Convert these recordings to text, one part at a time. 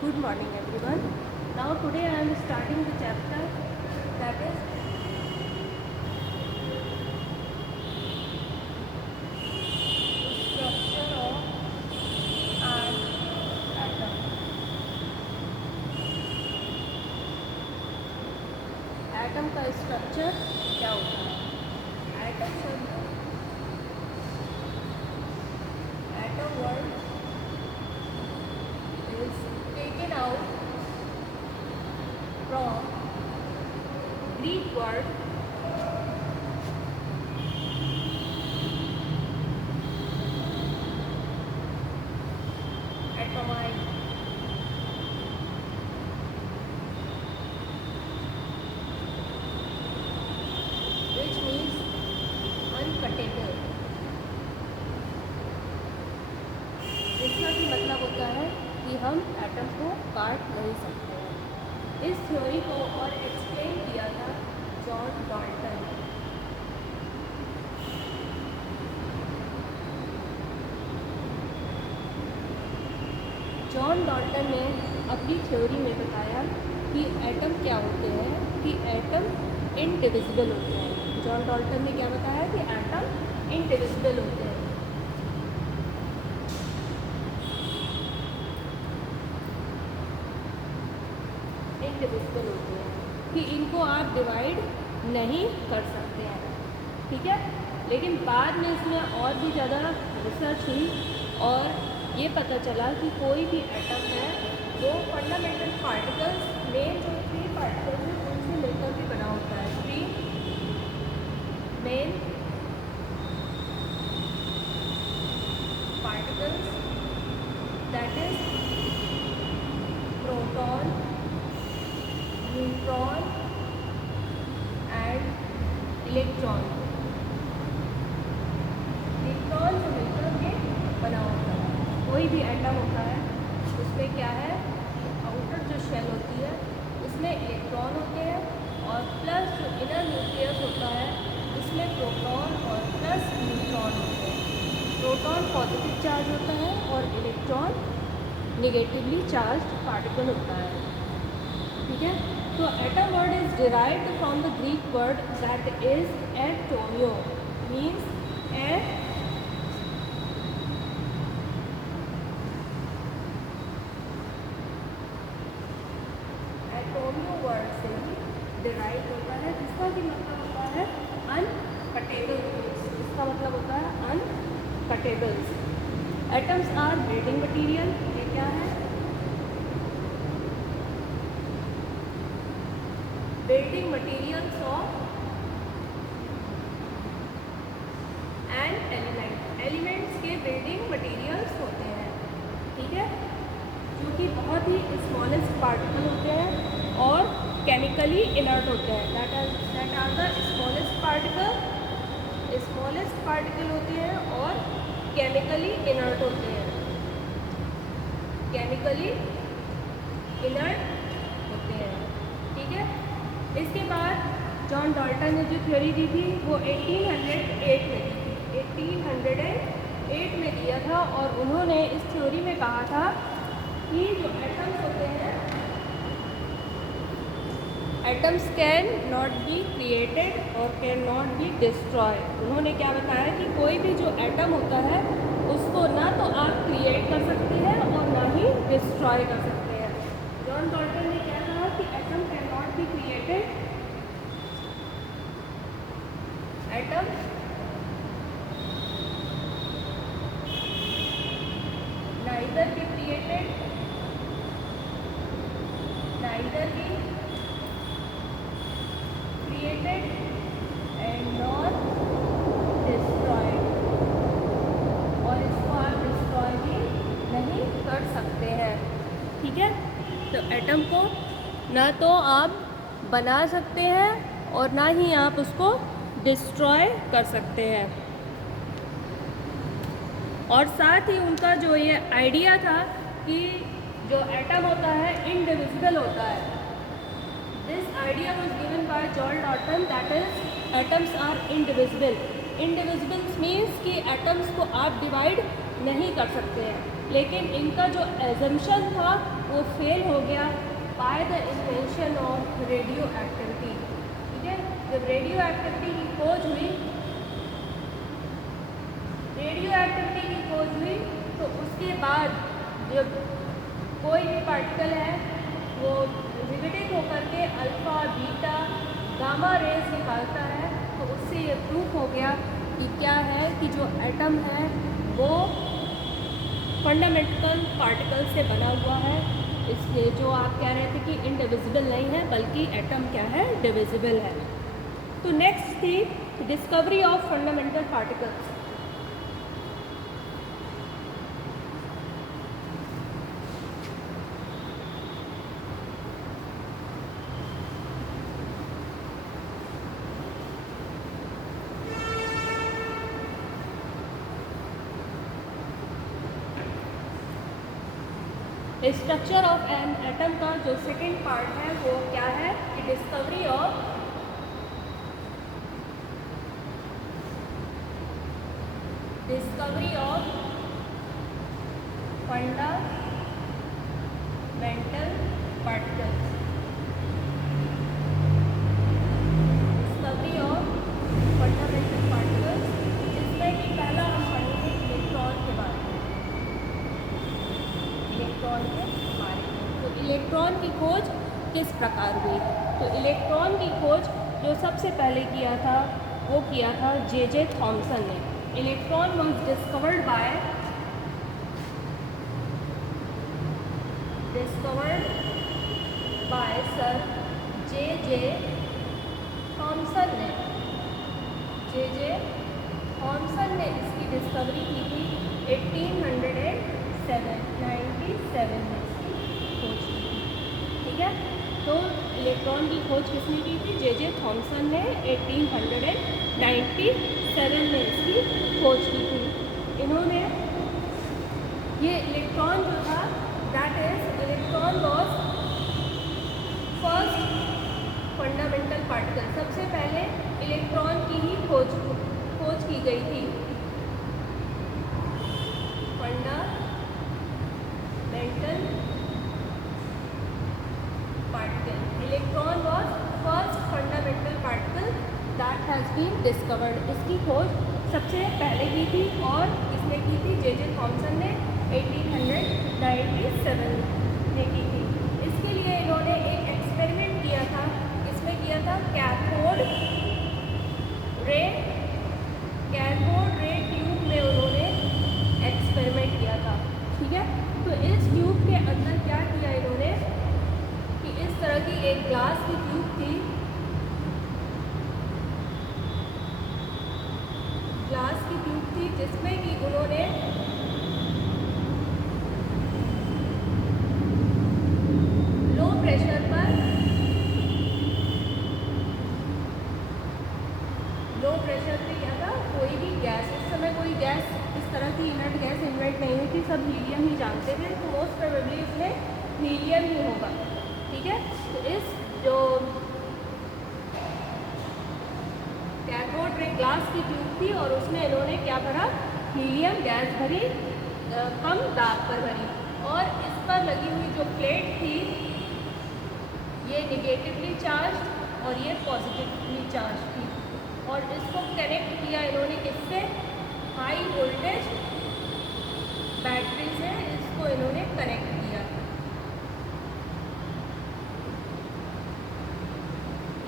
Good morning everyone. Now today I am starting the chapter that is structure of an atom. Atom का structure क्या होता है? Atom शब्द atom word is taken out from Greek word atomine. Which means uncuttable. इसका भी मतलब होता है कि हम एटम को काट नहीं सकते हैं। इस थ्योरी को और एक्सप्लेन किया था जॉन डाल्टन। जॉन डाल्टन ने अपनी थ्योरी में बताया कि एटम क्या होते हैं, कि एटम इनडिविजिबल होते हैं। जॉन डाल्टन ने क्या बताया कि एटम इनडिविजिबल होते हैं। इनडिविजिबल होते हैं कि इनको आप डिवाइड नहीं कर सकते हैं, ठीक है। लेकिन बाद में इसमें और भी ज़्यादा रिसर्च हुई और ये पता चला कि कोई भी एटम है वो फंडामेंटल पार्टिकल्स में जो 3 पार्टिकल्स हैं उनसे मिलकर भी बना होता है। 3 main particles that is proton, neutron and electron. Electron से मिलकर के बना होता है। कोई भी एटम होता है उसमें क्या है, आउटर जो शेल होती है उसमें इलेक्ट्रॉन होते हैं और प्लस जो इनर न्यूक्लियस होता है उसमें प्रोटॉन और प्लस न्यूट्रॉन होते हैं। प्रोटॉन पॉजिटिव चार्ज होता है और इलेक्ट्रॉन निगेटिवली चार्ज पार्टिकल होता है, ठीक है। तो atom word is derived from the Greek word that is एटोमियो, मीन्स एटोमियो वर्ड से ही डिराइव होता है, जिसका भी मतलब होता है अनकटेबल। इसका मतलब होता है uncuttables. Atoms are building material. ये क्या है? Building materials of an element. Elements के बिल्डिंग मटीरियल्स होते हैं, ठीक है, जो कि बहुत ही स्मॉलेस्ट पार्टिकल होते हैं और केमिकली इनर्ट होते हैं। That are the smallest particle. Smallest particle होते हैं और केमिकली इनर्ट होते हैं। केमिकली इनर्ट होते हैं, ठीक है। इसके बाद जॉन डाल्टन ने जो थ्योरी दी थी वो 1808 में दी थी। 1808 में दिया था और उन्होंने इस थ्योरी में कहा था कि जो एटम्स होते हैं, atoms can not be created और कैन नॉट बी डिस्ट्रॉय। उन्होंने क्या बताया कि कोई भी जो एटम होता है उसको ना तो आप क्रिएट कर सकते हैं और ना ही डिस्ट्रॉय कर सकते हैं। जॉन डाल्टन ने क्या कहा कि atom can not be created, atom neither be created, neither be created and not destroyed, और इसको आप डिस्ट्रॉय भी नहीं कर सकते हैं, ठीक है। तो एटम को ना तो आप बना सकते हैं और ना ही आप उसको डिस्ट्रॉय कर सकते हैं। और साथ ही उनका जो ये आइडिया था कि जो एटम होता है इनडिविजिबल होता है। This idea was given by John Dalton, that is atoms are indivisible. Indivisible means कि atoms को आप divide नहीं कर सकते हैं। लेकिन इनका जो एजम्पशन था वो फेल हो गया by the invention of radio activity. ठीक है, जब रेडियो एक्टिविटी की खोज हुई, तो उसके बाद जब कोई भी पार्टिकल है वो विघटित होकर के अल्फ़ा, बीटा, गामा रेज निकालता है, तो उससे ये प्रूफ हो गया कि क्या है कि जो एटम है वो फंडामेंटल पार्टिकल से बना हुआ है। इसलिए जो आप कह रहे थे कि इनडिविजिबल नहीं है, बल्कि एटम क्या है, डिविजिबल है। तो नेक्स्ट थी discovery of fundamental particles. Structure of an atom का जो सेकेंड पार्ट है वो क्या है कि discovery of fundamental particles. Discovery of fundamental particles, जिसमें कि पहला हम पढ़ेंगे इलेक्ट्रॉन के बारे में। तो इलेक्ट्रॉन की खोज किस प्रकार हुई? तो इलेक्ट्रॉन की खोज जो सबसे पहले किया था वो किया था जे थॉमसन ने। Electron was discovered by sir J Thomson ने। जे थॉमसन ने इसकी डिस्कवरी की थी 1897 में इसकी खोज की थी। ठीक है, तो इलेक्ट्रॉन की खोज किसने की थी? जे थॉमसन ने 1897 में इसकी खोज की थी। इन्होंने ये इलेक्ट्रॉन जो था, that is electron was first fundamental particle. सबसे पहले इलेक्ट्रॉन की ही खोज की गई थी। Fundamental particle, electron was first fundamental particle that has been discovered. इसकी खोज सबसे पहले की थी और इसने की थी जे थॉमसन ने 1897 में की थी। इसके लिए इन्होंने एक एक्सपेरिमेंट किया था। इसमें किया था कैथोड रे ट्यूब में उन्होंने एक्सपेरिमेंट किया था। ठीक है, तो इस ट्यूब के अंदर क्या किया इन्होंने कि इस तरह की एक ग्लास की ट्यूब थी, जिसमें कि उन्होंने लो प्रेशर पे क्या था, कोई भी गैस, उस समय कोई गैस इस तरह की इनर्ट गैस इन्वेंट नहीं हुई थी, सब हीलियम ही जानते थे, तो मोस्ट प्रोबेबली इसमें हीलियम ही होगा। ठीक है, तो इस जो कैथोड रे ग्लास की ट्यूब थी और उसमें इन्होंने क्या भरा, हीलियम गैस भरी, कम दाब पर भरी, और इस पर लगी हुई जो प्लेट थी ये निगेटिवली चार्ज और ये पॉजिटिवली चार्ज थी, और इसको कनेक्ट किया इन्होंने किससे, हाई वोल्टेज बैटरी से इसको इन्होंने कनेक्ट किया।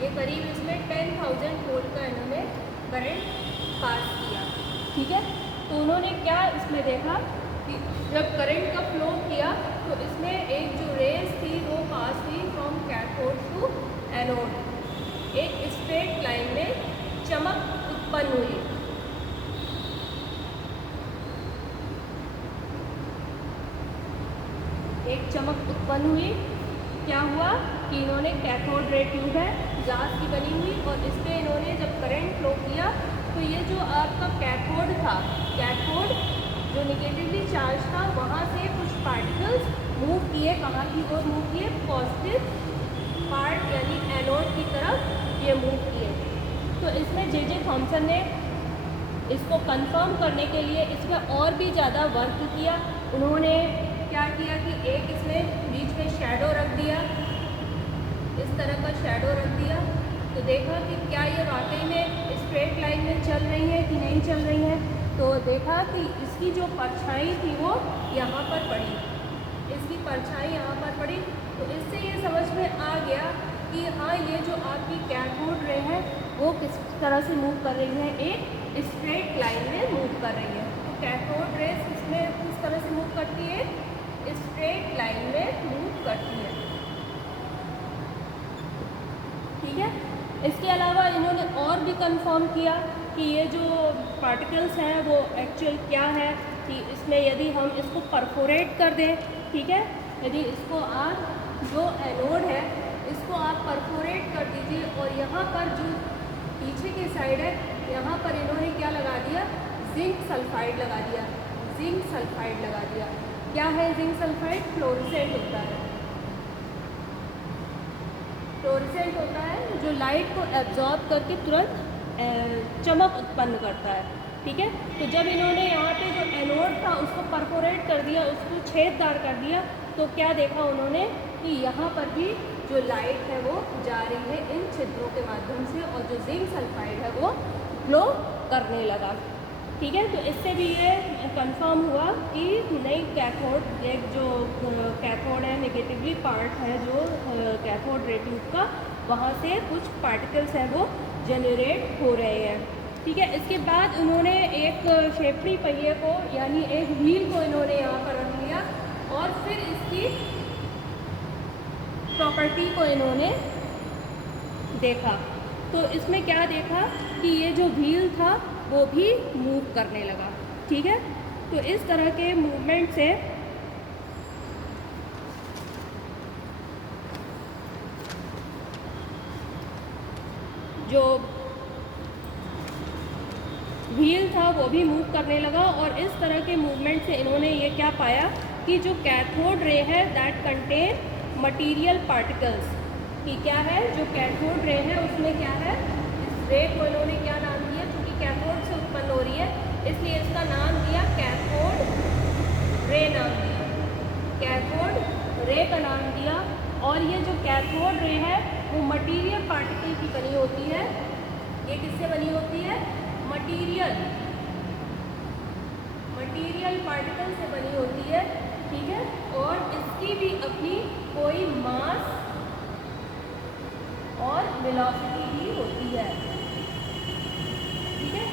ये करीब इसमें 10,000 वोल्ट का इन्होंने करंट पास किया। ठीक है, तो उन्होंने क्या इसमें देखा कि जब करंट का फ्लो किया तो इसमें एक जो रेज थी वो पास हुई फ्रॉम कैथोड टू एनोड, एक स्ट्रेट लाइन में चमक उत्पन्न हुई। एक चमक उत्पन्न हुई। क्या हुआ कि इन्होंने कैथोड रे ट्यूब है ग्लास की बनी हुई, और इस पर इन्होंने जब करंट फ्लो किया तो ये जो आपका कैथोड था, कैथोड जो निगेटिवली चार्ज था, वहाँ से कुछ पार्टिकल्स मूव किए, कहाँ की ओर मूव किए, पॉजिटिव पार्ट यानी एनोड की तरफ ये मूव किए। तो इसमें जे थॉमसन ने इसको कंफर्म करने के लिए इसमें और भी ज़्यादा वर्क किया, उन्होंने क्या किया कि एक इसमें बीच में शैडो रख दिया, इस तरह का शैडो रख दिया। तो देखा कि क्या ये वाकई में स्ट्रेट लाइन में चल रही है कि नहीं चल रही है। तो देखा कि इसकी जो परछाई थी वो यहाँ पर पड़ी, इसकी परछाई यहाँ पर पड़ी। तो इससे ये समझ में आ गया कि हाँ, ये जो आपकी कैथोड रे है वो किस तरह से मूव कर रही है, एक स्ट्रेट लाइन में मूव कर रही है। तो कैथोड रेस इसमें किस तरह से मूव करती है, स्ट्रेट लाइन में मूव करती है। ठीक है। इसके अलावा इन्होंने और भी कंफर्म किया कि ये जो पार्टिकल्स हैं वो एक्चुअल क्या है, कि इसमें यदि हम इसको परफोरेट कर दें, ठीक है, यदि इसको आप जो एनोड है इसको आप परफोरेट कर दीजिए और यहाँ पर जो पीछे की साइड है यहाँ पर इन्होंने क्या लगा दिया, जिंक सल्फाइड लगा दिया, जिंक सल्फाइड लगा दिया। क्या है जिंक सल्फाइड? फ्लोरोसेंट होता है, फ्लोरोसेंट होता है जो लाइट को एब्जॉर्ब करके तुरंत चमक उत्पन्न करता है। ठीक है। तो जब इन्होंने यहाँ पे जो एनोड था उसको परफोरेट कर दिया, उसको छेददार कर दिया, तो क्या देखा उन्होंने कि यहाँ पर भी जो लाइट है वो जा रही है इन छिद्रों के माध्यम से और जो जिंक सल्फाइड है वो ग्लो करने लगा। ठीक है। तो इससे भी ये कंफर्म हुआ कि नई कैथोड, एक जो कैथोड है नेगेटिवली पार्ट है जो कैथोड रे ट्यूब का, वहाँ से कुछ पार्टिकल्स हैं वो जनरेट हो रहे हैं। ठीक है। इसके बाद उन्होंने एक शेपड़ी पहिए को यानी एक व्हील को इन्होंने यहाँ पर रख लिया और फिर इसकी प्रॉपर्टी को इन्होंने देखा। तो इसमें क्या देखा कि ये जो व्हील था वो भी मूव करने लगा। ठीक है। तो इस तरह के मूवमेंट से जो व्हील था वो भी मूव करने लगा और इस तरह के मूवमेंट से इन्होंने ये क्या पाया कि जो कैथोड रे है दैट कंटेन मटेरियल पार्टिकल्स, कि क्या है, जो कैथोड रे है उसमें क्या है, इस रे को इन्होंने क्या नाम दिया, क्योंकि कैथोड से उत्पन्न हो रही है इसलिए इसका नाम दिया कैथोड रे, नाम दिया, कैथोड रे का नाम दिया। और ये जो कैथोड रे है वो मटेरियल पार्टिकल की बनी होती है। ये किससे बनी होती है? मटेरियल पार्टिकल से बनी होती है। ठीक है। और इसकी भी अपनी कोई मास और वेलोसिटी भी होती है। ठीक है।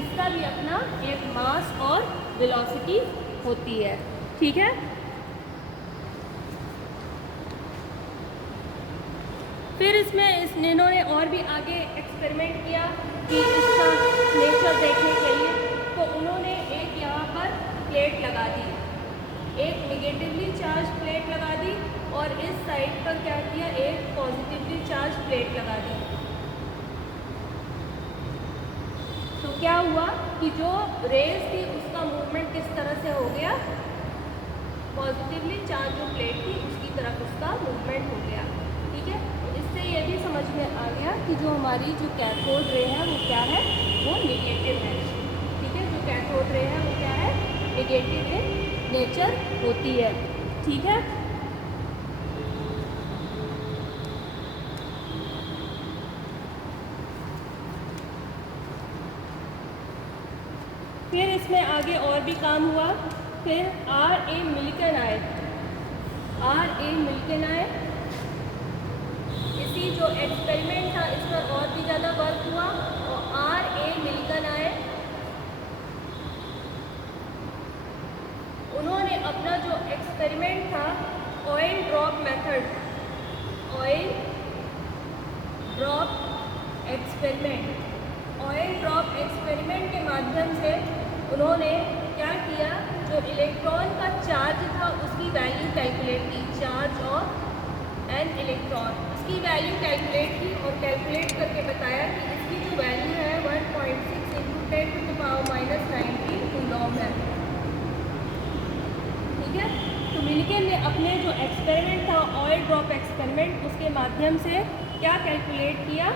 इसका भी अपना एक मास और वेलोसिटी होती है। ठीक है। फिर इसमें इन्होंने और भी आगे एक्सपेरिमेंट किया कि इसका नेचर देखने के लिए। तो उन्होंने एक यहाँ पर प्लेट लगा दी, एक नेगेटिवली चार्ज प्लेट लगा दी और इस साइड पर क्या किया, एक पॉजिटिवली चार्ज प्लेट लगा दी। तो क्या हुआ कि जो रेज थी उसका मूवमेंट किस तरह से हो गया, पॉजिटिवली चार्ज जो प्लेट थी उसकी तरफ उसका मूवमेंट हो गया। ठीक है। इससे ये भी समझ में आ गया कि जो हमारी जो कैथोड रे है वो क्या है, वो नेगेटिव है। ठीक है। जो कैथोड रे है वो क्या है, नेगेटिव इन नेचर होती है। ठीक है। फिर इसमें आगे और भी काम हुआ। फिर R.A. मिल्टन आए, R.A. मिल्टन आए। इसी जो एक्सपेरिमेंट था इस पर और भी ज़्यादा वर्क हुआ और R.A. मिल्टन आए। उन्होंने अपना जो एक्सपेरिमेंट था oil drop method, oil drop experiment, oil drop experiment के माध्यम से उन्होंने क्या किया, जो इलेक्ट्रॉन का चार्ज था उसकी वैल्यू कैलकुलेट की, चार्ज ऑफ एन इलेक्ट्रॉन, उसकी वैल्यू कैलकुलेट की और कैलकुलेट करके बताया कि इसकी जो वैल्यू है 1.6 × 10⁻⁻19 कूलॉम है। ठीक है। तो मिल्टन ने अपने जो एक्सपेरिमेंट था ऑयल ड्रॉप एक्सपेरिमेंट उसके माध्यम से क्या कैलकुलेट किया,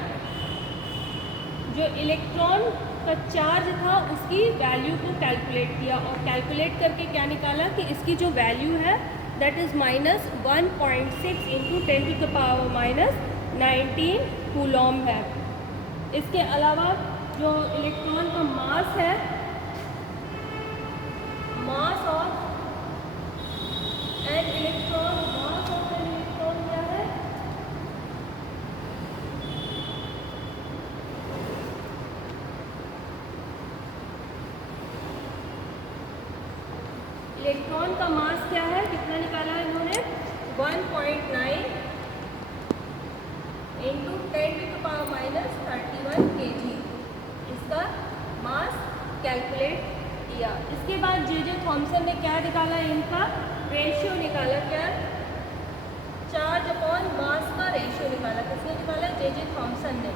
जो इलेक्ट्रॉन का चार्ज था उसकी वैल्यू को कैलकुलेट किया, और कैलकुलेट करके क्या निकाला कि इसकी जो वैल्यू है दैट इज़ -1.6 इंटू 10⁻⁻19 कूलॉम है। इसके अलावा जो इलेक्ट्रॉन का मास है, mass of an electron, mass of an electron क्या है? इलेक्ट्रॉन का मास क्या है, कितना निकाला है इन्होंने? 1.9 इंटू 10⁻31 kg इसका मास कैलकुलेट किया। इसके बाद जे थॉमसन ने क्या निकाला, इनका रेशियो निकाला, क्या? चार्ज अपॉन मास का रेशियो निकाला। किसने निकाला? जे थॉमसन ने।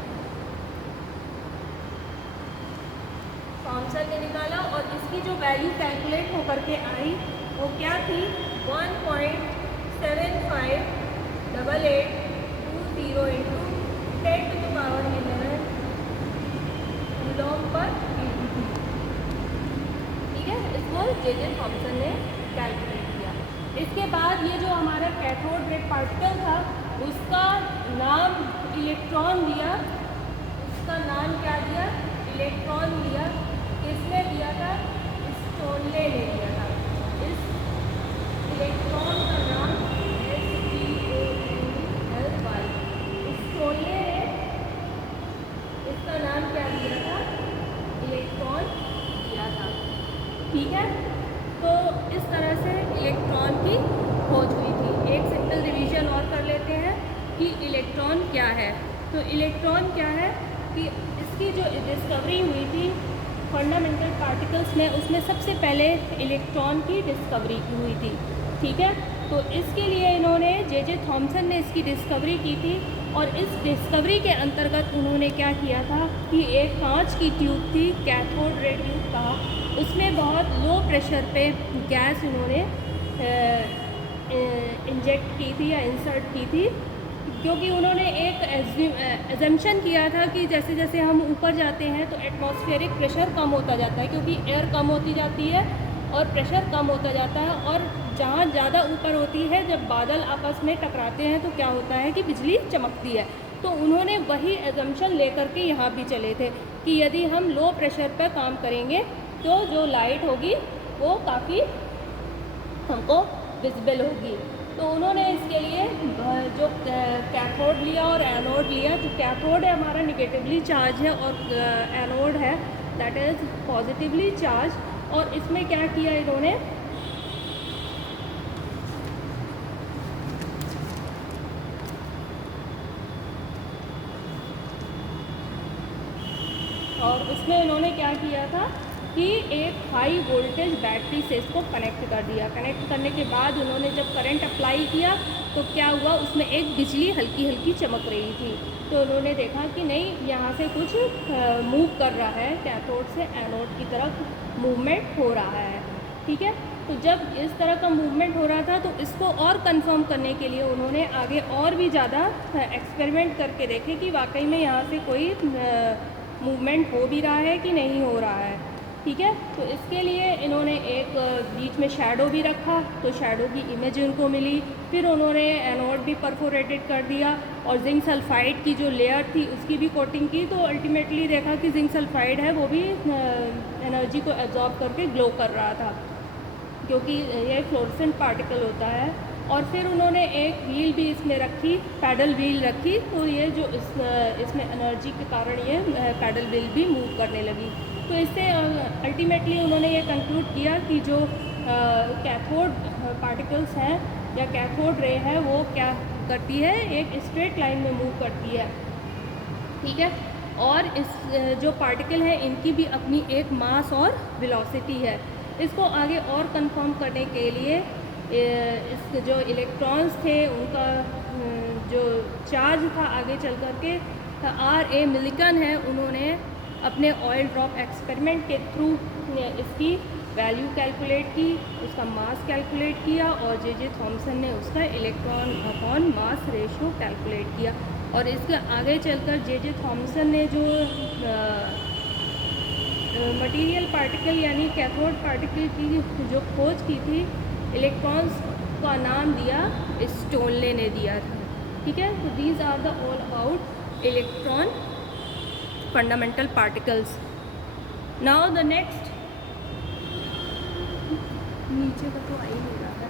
थॉमसन ने निकाला, और इसकी जो वैल्यू कैलकुलेट होकर के आई वो क्या थी? 1.758820 इंटू 10⁻11 कूलॉम पर केजी थी। ठीक है, इसको जे थॉमसन ने कैलकुलेट किया। इसके बाद ये जो हमारा कैथोड रे पार्टिकल था उसका नाम इलेक्ट्रॉन दिया। उसका नाम क्या दिया? इलेक्ट्रॉन दिया। किसने दिया था? स्टोनले ने दिया था। इस इलेक्ट्रॉन का नाम STONLY, स्टोनले ने इसका नाम क्या दिया था? इलेक्ट्रॉन दिया था। ठीक है, तो इस तरह से इलेक्ट्रॉन की खोज हुई थी। एक सिंपल रिवीजन और कर लेते हैं कि इलेक्ट्रॉन क्या है। तो इलेक्ट्रॉन क्या है कि इसकी जो डिस्कवरी हुई थी फंडामेंटल पार्टिकल्स में, उसमें सबसे पहले इलेक्ट्रॉन की डिस्कवरी हुई थी। ठीक है, तो इसके लिए इन्होंने जे थॉमसन ने इसकी डिस्कवरी की थी, और इस डिस्कवरी के अंतर्गत उन्होंने क्या किया था कि एक कांच की ट्यूब थी, कैथोड रे ट्यूब का, उसमें बहुत लो प्रेशर पे गैस उन्होंने इंजेक्ट की थी या इंसर्ट की थी, क्योंकि उन्होंने एक एजम्पशन किया था कि जैसे जैसे हम ऊपर जाते हैं तो एटमॉस्फेरिक प्रेशर कम होता जाता है, क्योंकि एयर कम होती जाती है और प्रेशर कम होता जाता है, और जहाँ ज़्यादा ऊपर होती है, जब बादल आपस में टकराते हैं तो क्या होता है कि बिजली चमकती है। तो उन्होंने वही एजम्पशन लेकर के यहाँ भी चले थे कि यदि हम लो प्रेशर पर काम करेंगे तो जो लाइट होगी वो काफ़ी हमको विजिबल होगी। तो उन्होंने इसके लिए जो कैथोड लिया और एनोड लिया। जो कैथोड है हमारा निगेटिवली चार्ज है, और एनोड है दैट इज़ पॉजिटिवली चार्ज। और इसमें क्या किया इन्होंने, और उसमें इन्होंने क्या किया था कि एक हाई वोल्टेज बैटरी से इसको कनेक्ट कर दिया। कनेक्ट करने के बाद उन्होंने जब करंट अप्लाई किया तो क्या हुआ, उसमें एक बिजली हल्की हल्की चमक रही थी। तो उन्होंने देखा कि नहीं, यहाँ से कुछ मूव कर रहा है, कैथोड से एनोड की तरफ मूवमेंट हो रहा है। ठीक है, तो जब इस तरह का मूवमेंट हो रहा था तो इसको और कंफर्म करने के लिए उन्होंने आगे और भी ज़्यादा एक्सपेरिमेंट करके देखे कि वाकई में यहाँ से कोई मूवमेंट हो भी रहा है कि नहीं हो रहा है। ठीक है, तो इसके लिए इन्होंने एक बीच में शैडो भी रखा, तो शैडो की इमेज उनको मिली। फिर उन्होंने एनोड भी परफोरेटेड कर दिया, और जिंक सल्फाइड की जो लेयर थी उसकी भी कोटिंग की। तो अल्टीमेटली देखा कि जिंक सल्फाइड है वो भी एनर्जी को एब्जॉर्ब करके ग्लो कर रहा था, क्योंकि ये फ्लोरेसेंट पार्टिकल होता है। और फिर उन्होंने एक व्हील भी इसमें रखी, पैडल व्हील रखी, तो ये जो इसमें एनर्जी के कारण ये पैडल व्हील भी मूव करने लगी। तो इससे अल्टीमेटली उन्होंने ये कंक्लूड किया कि जो कैथोड पार्टिकल्स हैं या कैथोड रे है वो क्या करती है, एक स्ट्रेट लाइन में मूव करती है। ठीक है, और इस जो पार्टिकल है इनकी भी अपनी एक मास और वेलोसिटी है। इसको आगे और कंफर्म करने के लिए इस जो इलेक्ट्रॉन्स थे उनका जो चार्ज था आगे चल कर के R.A. मिलिकन है, उन्होंने अपने ऑयल ड्रॉप एक्सपेरिमेंट के थ्रू इसकी वैल्यू कैलकुलेट की, उसका मास कैलकुलेट किया, और जे थॉमसन ने उसका electron upon mass ratio calculate किया। और इसके आगे चलकर जे थॉमसन ने जो मटेरियल पार्टिकल यानी कैथोड पार्टिकल की जो खोज की थी, इलेक्ट्रॉन्स का नाम दिया स्टोनले ने दिया था। ठीक है, तो these are the all about electron fundamental particles. Now the next, नीचे का तो आ ही नहीं रहा है।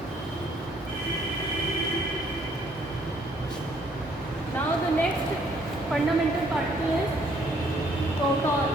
Now the next fundamental particle is proton.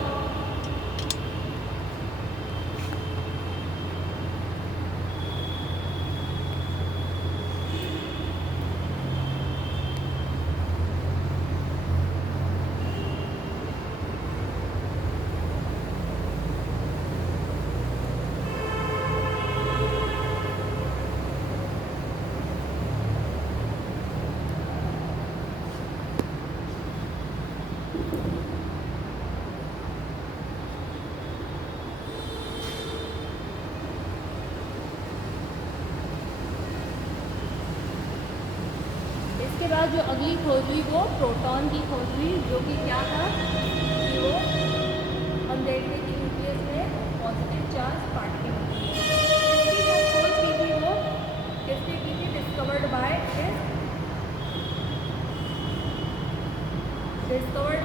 इसके बाद जो अगली खोज हुई वो प्रोटॉन की खोज हुई, जो कि क्या था कि वो हम देखते हैं कि न्यूक्लियस में पॉजिटिव चार्ज पार्टिकल होती है। इसकी जो खोज की थी वो किसने की थी? Discovered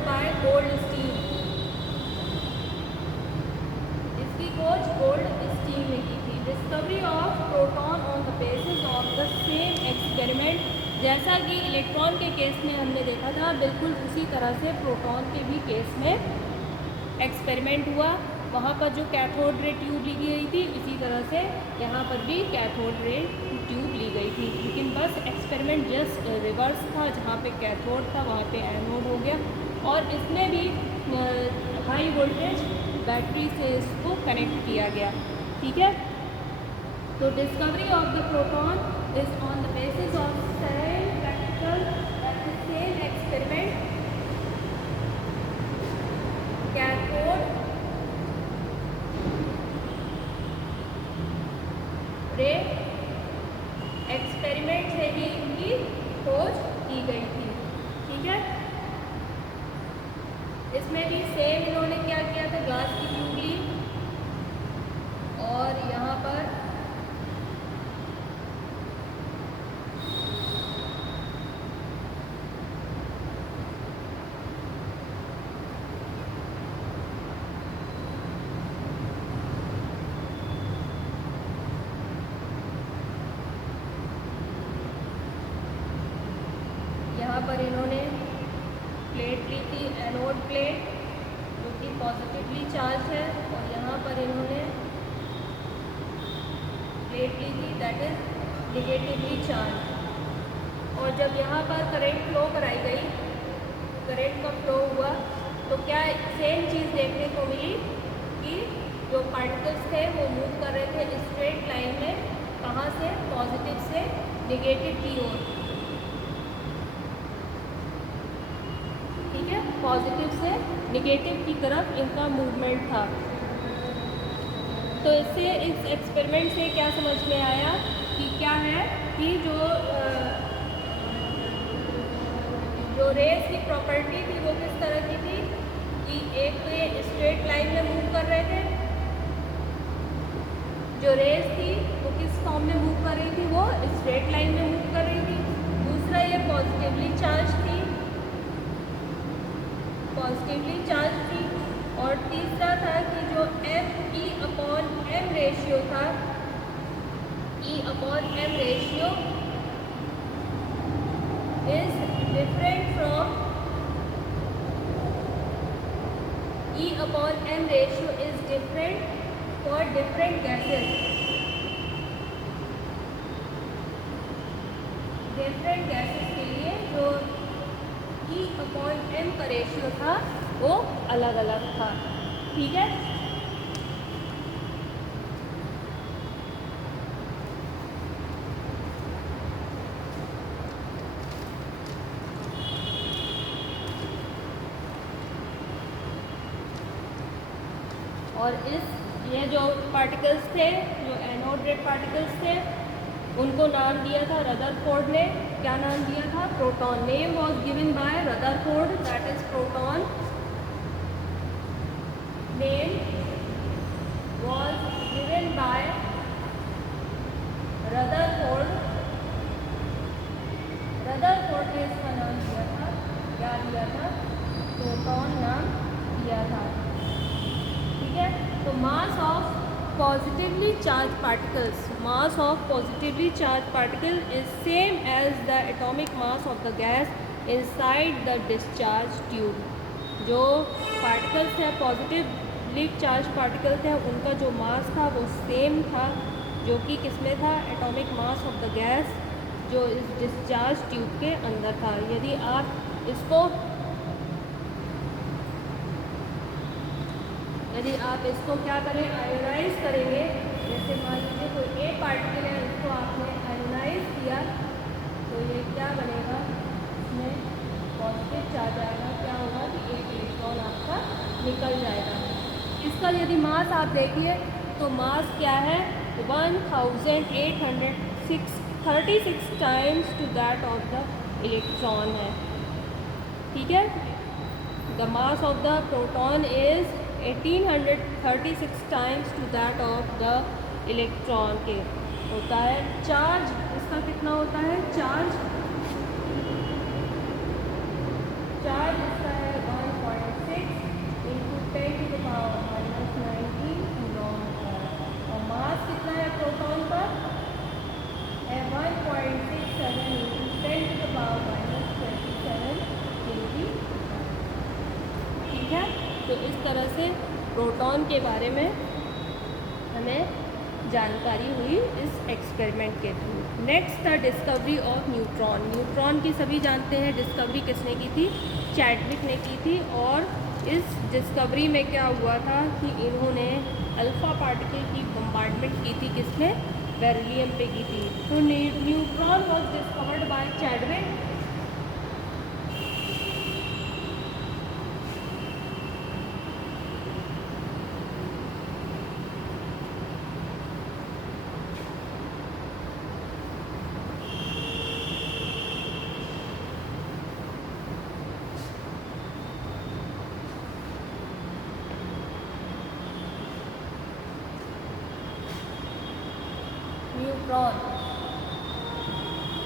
by Goldstein. इसकी खोज गोल्डस्टीन ने की थी। Discovery of proton on the basis of the same experiment. जैसा कि इलेक्ट्रॉन के केस में हमने देखा था, बिल्कुल उसी तरह से प्रोटॉन के भी केस में एक्सपेरिमेंट हुआ। वहाँ पर जो कैथोड रे ट्यूब ली गई थी, इसी तरह से यहाँ पर भी कैथोड रे ट्यूब ली गई थी, लेकिन बस एक्सपेरिमेंट जस्ट रिवर्स था। जहाँ पे कैथोड था वहाँ पे एनोड हो गया, और इसमें भी हाई वोल्टेज बैटरी से इसको कनेक्ट किया गया। ठीक है, तो discovery of the proton is on the basis of same practical and the same experiment, cathode रे एक्सपेरिमेंट से भी इनकी खोज की गई थी। ठीक है, इसमें भी सेम इन्होंने क्या किया था, ग्लास की ट्यूब ली और यहाँ पर इन्होंने प्लेट ली थी, एनोड प्लेट, जो कि पॉजिटिवली चार्ज है, और यहाँ पर इन्होंने प्लेट ली थी दैट इज निगेटिवली चार्ज। और जब यहाँ पर करंट फ्लो कराई गई, करंट का फ्लो हुआ, तो क्या सेम चीज़ देखने को मिली कि जो पार्टिकल्स थे वो मूव कर रहे थे स्ट्रेट लाइन में, कहाँ से? पॉजिटिव से निगेटिव की ओर। ठीक है, पॉजिटिव से निगेटिव की तरफ इनका मूवमेंट था। तो इससे, इस एक्सपेरिमेंट से क्या समझ में आया कि क्या है कि जो रेस की प्रॉपर्टी थी वो किस तरह की थी कि एक तो ये स्ट्रेट लाइन में मूव कर रहे थे, जो रेस थी वो किस फॉर्म में मूव कर रही थी? वो स्ट्रेट लाइन में मूव कर रही थी। दूसरा, ये पॉजिटिवली चार्ज थी, और तीसरा था कि जो E/M रेशियो था, E/M ratio is different from E/M ratio is different for different gases. Different gases के लिए जो E/M का रेशियो था वो अलग अलग था। ठीक है, और ये जो पार्टिकल्स थे, जो एनोड रे पार्टिकल्स थे, उनको नाम दिया था रदरफोर्ड ने। क्या नाम दिया था? Proton. Name was given by Rutherford, that is proton. Name was given by Rutherford. Rutherford ने इसका नाम दिया था, क्या दिया था? प्रोटॉन नाम दिया था। ठीक है, तो mass of positively charge particles, mass of positively charge particle is same as the atomic mass of the gas inside the discharge tube. जो पार्टिकल्स हैं, पॉजिटिवली चार्ज पार्टिकल्स हैं, उनका जो मास था वो सेम था, जो कि किसमें था? Atomic mass of the gas जो इस डिस्चार्ज ट्यूब के अंदर था। यदि आप इसको क्या करें? आयोनाइज करेंगे। जैसे मान लीजिए कोई एक पार्टिकल है, उसको आपने आयोनाइज किया तो ये क्या बनेगा? इसमें पॉजिटिव चार्ज आएगा। क्या होगा कि एक इलेक्ट्रॉन आपका निकल जाएगा। इसका यदि मास आप देखिए तो मास क्या है? 1836 times to that of the electron है। ठीक है, the mass of the proton is 1836 times to that of the electron के होता है। चार्ज इसका कितना होता है? चार्ज इसका है 1.6 इंटू 10⁻⁻⁹ कूलॉम होता है। और मास कितना है प्रोटॉन का? है 1.67 इंटू 10⁻⁻27 kg। ठीक है, तो इस तरह से प्रोटॉन के बारे में हमें जानकारी हुई इस एक्सपेरिमेंट के through. Next the discovery of neutron. Neutron की सभी जानते हैं, डिस्कवरी किसने की थी? चैडविक ने की थी। और इस डिस्कवरी में क्या हुआ था कि इन्होंने अल्फ़ा पार्टिकल की बम्बार्डमेंट की थी, किसने? बेरिलियम पे की थी। तो neutron was discovered bye Chadwick.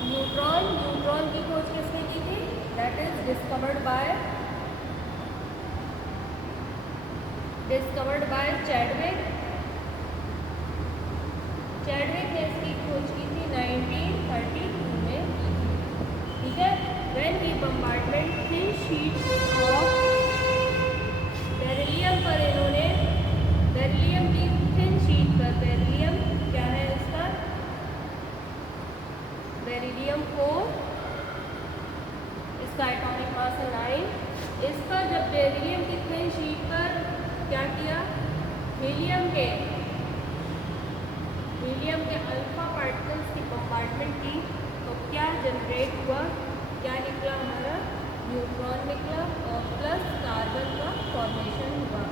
Neutron की खोज किसने की थी? That is discovered by Chadwick. Chadwick ने इसकी खोज की थी 1932 में। ठीक है, when he bombardment thin sheets of beryllium पर, इन्होंने बेरिलियम की थिन शीट पर, बेरिलियम क्या है इसका? बेरिलियम 4, इसका एटॉमिक मास है 9। इस पर जब बेरिलियम की थिन शीट पर क्या किया? हीलियम के अल्फा पार्टिकल्स की बम्बार्डमेंट की, तो क्या जनरेट हुआ? क्या निकला? हमारा न्यूट्रॉन निकला और प्लस कार्बन का फॉर्मेशन हुआ।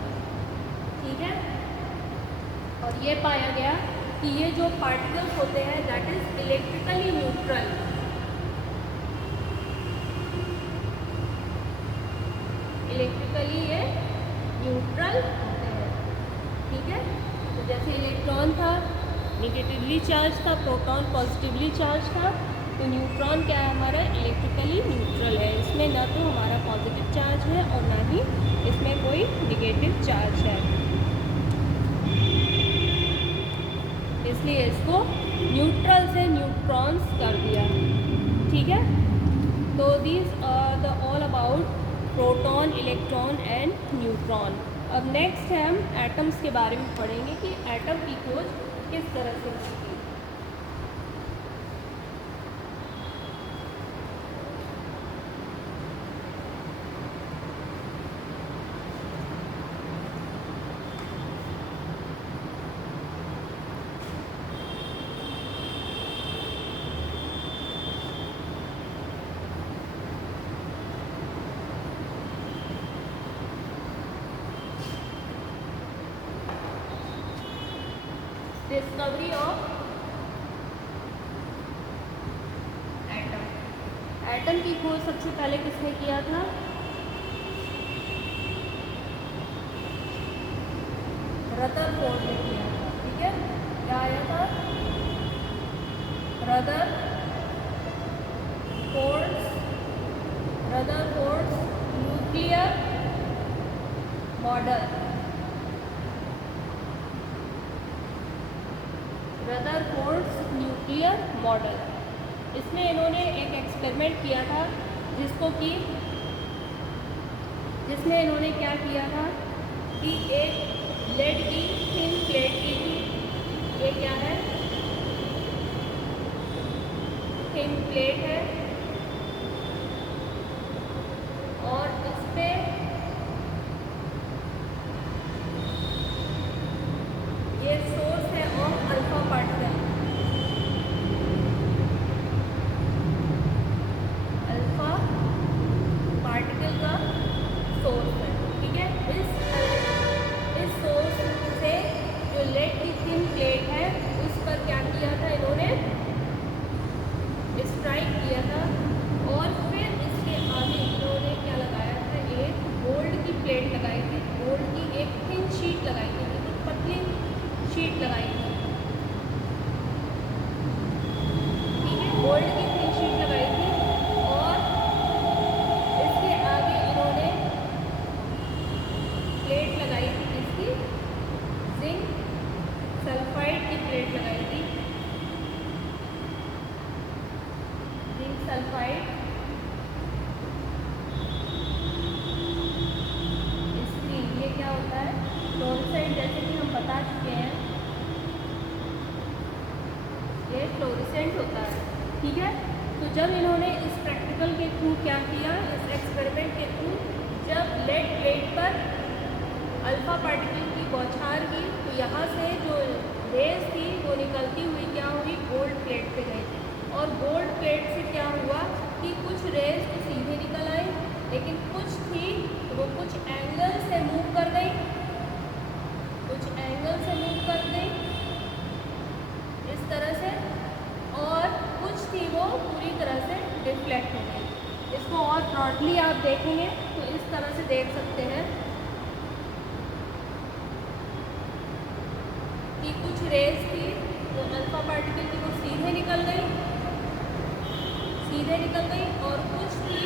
ठीक है, और ये पाया गया कि ये जो पार्टिकल्स होते हैं that is electrically neutral. Electrically ये न्यूट्रल होते हैं। ठीक है, तो जैसे इलेक्ट्रॉन था निगेटिवली चार्ज था, प्रोटॉन पॉजिटिवली चार्ज था, तो न्यूट्रॉन क्या है? हमारा इलेक्ट्रिकली न्यूट्रल है। इसमें ना तो हमारा पॉजिटिव चार्ज है और ना ही इसमें कोई निगेटिव चार्ज है, इसलिए इसको न्यूट्रल से न्यूट्रॉन्स कर दिया। ठीक है, तो these are the all about proton, electron and neutron. अब नेक्स्ट है हम एटम्स के बारे में पढ़ेंगे कि एटम की खोज किस तरह से की। Discovery of atom. एटम की खोज सबसे पहले किसने किया था? रदरफोर्ड ने किया था। ठीक है, क्या आया था? Rutherford's nuclear model. Rutherford's nuclear model, इसमें इन्होंने एक एक्सपेरिमेंट किया था जिसमें इन्होंने क्या किया था कि एक लेड की थिन प्लेट की थी। ये क्या है? थिन प्लेट है और इस पे ये सोर्स है of alpha particle. Alpha particle का सोर्स है। ठीक है, इस सोर्स से जो लेड की थिन प्लेट है उस पर क्या किया था इन्होंने? स्ट्राइक किया था और फिर इसके आगे इन्होंने क्या लगाया था? एक गोल्ड की प्लेट लगाई थी, गोल्ड की एक थिन शीट लगाई थी, बिल्कुल पतली शीट लगाई थी। ठीक है, गोल्ड की थिन शीट लगाई थी और इसके आगे इन्होंने प्लेट लगाई थी, इसकी जिंक सल्फाइड की प्लेट लगाई थी। जिंक सल्फाइड इसकी ये क्या होता है? फ्लोरोसेंट, जैसे कि हम बता चुके हैं, ये फ्लोरोसेंट होता है। ठीक है, तो जब इन्होंने इस प्रैक्टिकल के थ्रू क्या किया, इस एक्सपेरिमेंट के थ्रू जब लेड प्लेट पर अल्फा पार्टिकल की बौछार की तो यहाँ से जो रेज थी वो निकलती हुई क्या हुई? गोल्ड प्लेट पे गई और गोल्ड प्लेट से क्या हुआ कि कुछ रेज तो सीधे निकल आई, लेकिन कुछ थी वो कुछ एंगल से मूव कर गई, इस तरह से, और कुछ थी वो पूरी तरह से डिफ्लेक्ट हो गई। इसको और ब्रॉडली आप देखेंगे तो इस तरह से देख सकते हैं कि कुछ रेज थी तो अल्फा पार्टिकल की वो सीधे निकल गई और कुछ थी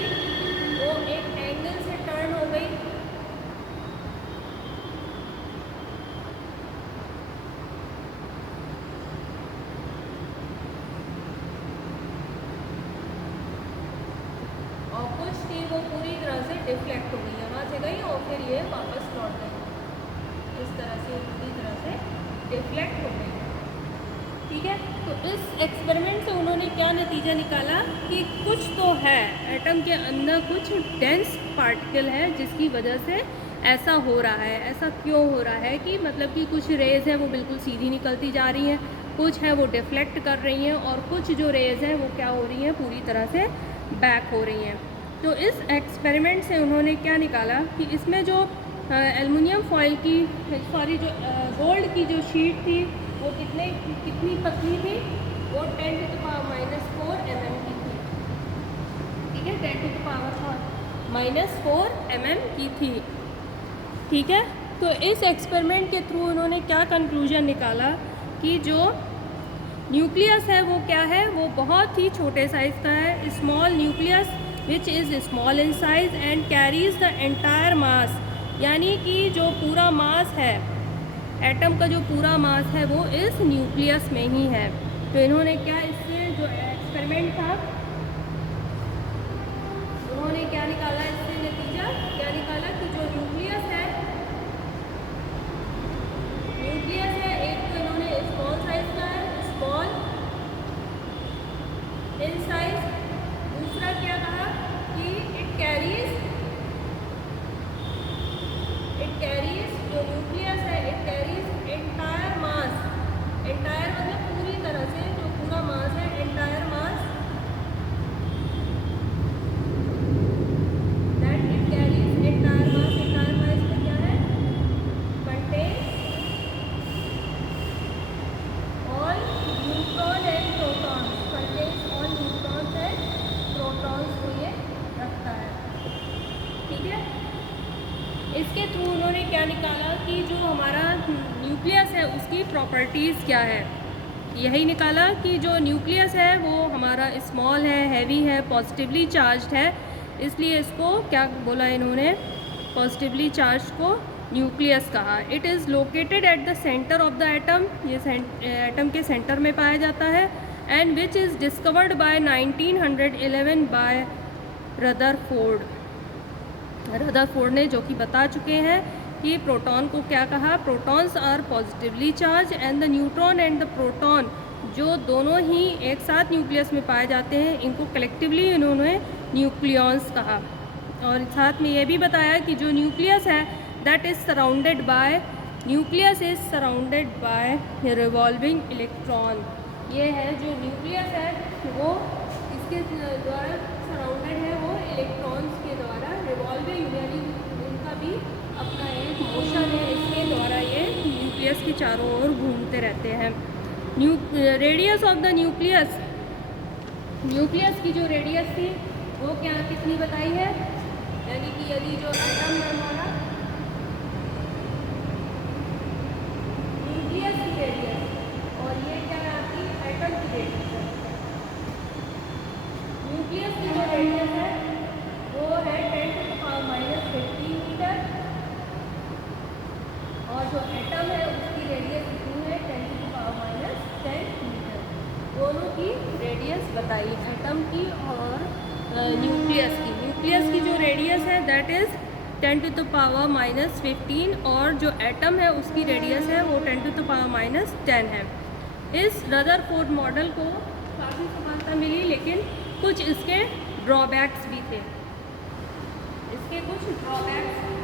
वो एक एंगल से टर्न हो गई। और कुछ थी वो पूरी तरह से डिफ्लेक्ट हो गई, यहाँ से गई और फिर ये वापस लौट गई। इस तरह से पूरी तरह से डिफ्लेक्ट हो गई। ठीक है, तो इस एक्सपेरिमेंट से उन्होंने क्या नतीजा निकाला कि कुछ तो है, एटम के अंदर कुछ डेंस पार्टिकल है जिसकी वजह से ऐसा हो रहा है। ऐसा क्यों हो रहा है कि मतलब कि कुछ रेज़ हैं वो बिल्कुल सीधी निकलती जा रही हैं, कुछ है वो डिफ्लेक्ट कर रही हैं और कुछ जो रेज़ हैं वो क्या हो रही हैं? पूरी तरह से बैक हो रही हैं। तो इस एक्सपेरिमेंट से उन्होंने क्या निकाला कि इसमें जो एल्युमिनियम फॉइल की जो गोल्ड की जो शीट थी वो कितनी पतली थी? वो 10⁻⁴ mm की थी। ठीक है, 10⁻⁻⁴ mm की थी। ठीक है, तो इस एक्सपेरिमेंट के थ्रू उन्होंने क्या कंक्लूजन निकाला कि जो न्यूक्लियस है वो क्या है? वो बहुत ही छोटे साइज़ का है, small nucleus which is small in size and carries the entire mass, यानी कि जो पूरा मास है, एटम का जो पूरा मास है वो इस न्यूक्लियस में ही है। तो इन्होंने क्या, इससे जो एक्सपेरिमेंट था उन्होंने क्या निकाला, इससे नतीजा क्या निकाला कि जो न्यूक्लियस है एक तो इन्होंने स्मॉल साइज का है, स्मॉल इन साइज। दूसरा क्या कहा कि इट कैरीज जो न्यूक्लियस है it carries entire mass. Entire मतलब पूरी तरह से, जो पूरा मास है, entire mass, that it carries entire mass. Entire mass में क्या है? Contains all neutron and protons, contains all neutrons and protons को ये रखता है। ठीक है, इसके थ्रू उन्होंने क्या निकाला कि जो हमारा न्यूक्लियस है उसकी प्रॉपर्टीज़ क्या है। यही निकाला कि जो न्यूक्लियस है वो हमारा स्मॉल है, हैवी है, पॉजिटिवली चार्ज्ड है, इसलिए इसको क्या बोला इन्होंने, पॉजिटिवली चार्ज को न्यूक्लियस कहा। It is located at the centre of the atom, ये एटम के सेंटर में पाया जाता है। And which is discovered by 1911 by Rutherford. Rutherford ने जो कि बता चुके हैं कि प्रोटॉन को क्या कहा, protons are positively charge and the neutron and the proton, जो दोनों ही एक साथ न्यूक्लियस में पाए जाते हैं, इनको कलेक्टिवली इन्होंने न्यूक्लियॉन्स कहा। और साथ में ये भी बताया कि जो न्यूक्लियस है that is surrounded by, nucleus is surrounded by revolving electron. ये है जो न्यूक्लियस है वो इसके द्वारा सराउंडेड है, वो इलेक्ट्रॉन्स के द्वारा रिवॉल्विंग, यानी उनका भी अपना एक मोशन है, इसके द्वारा ये न्यूक्लियस के चारों ओर घूमते रहते हैं। Radius of the nucleus, nucleus की जो रेडियस थी वो क्या कितनी बताई है, यानी कि यदि जो एटम है हमारा, न्यूक्लियस की रेडियस, और ये क्या है आपकी एटम की रेडियस है। न्यूक्लियस की जो रेडियस है वो है 10⁻⁻15 मीटर, और जो एटम है उसकी रेडियस कितनी है 10⁻⁻10 मीटर। दोनों की रेडियस बताई, एटम की और न्यूक्लियस की। न्यूक्लियस की जो रेडियस है दैट इज़ 10⁻⁻15, और जो एटम है उसकी रेडियस है वो 10⁻⁻10 है। इस रदरफोर्ड मॉडल को काफ़ी सफलता मिली, लेकिन कुछ इसके ड्रॉबैक्स भी थे, इसके कुछ ड्रॉबैक्स थे।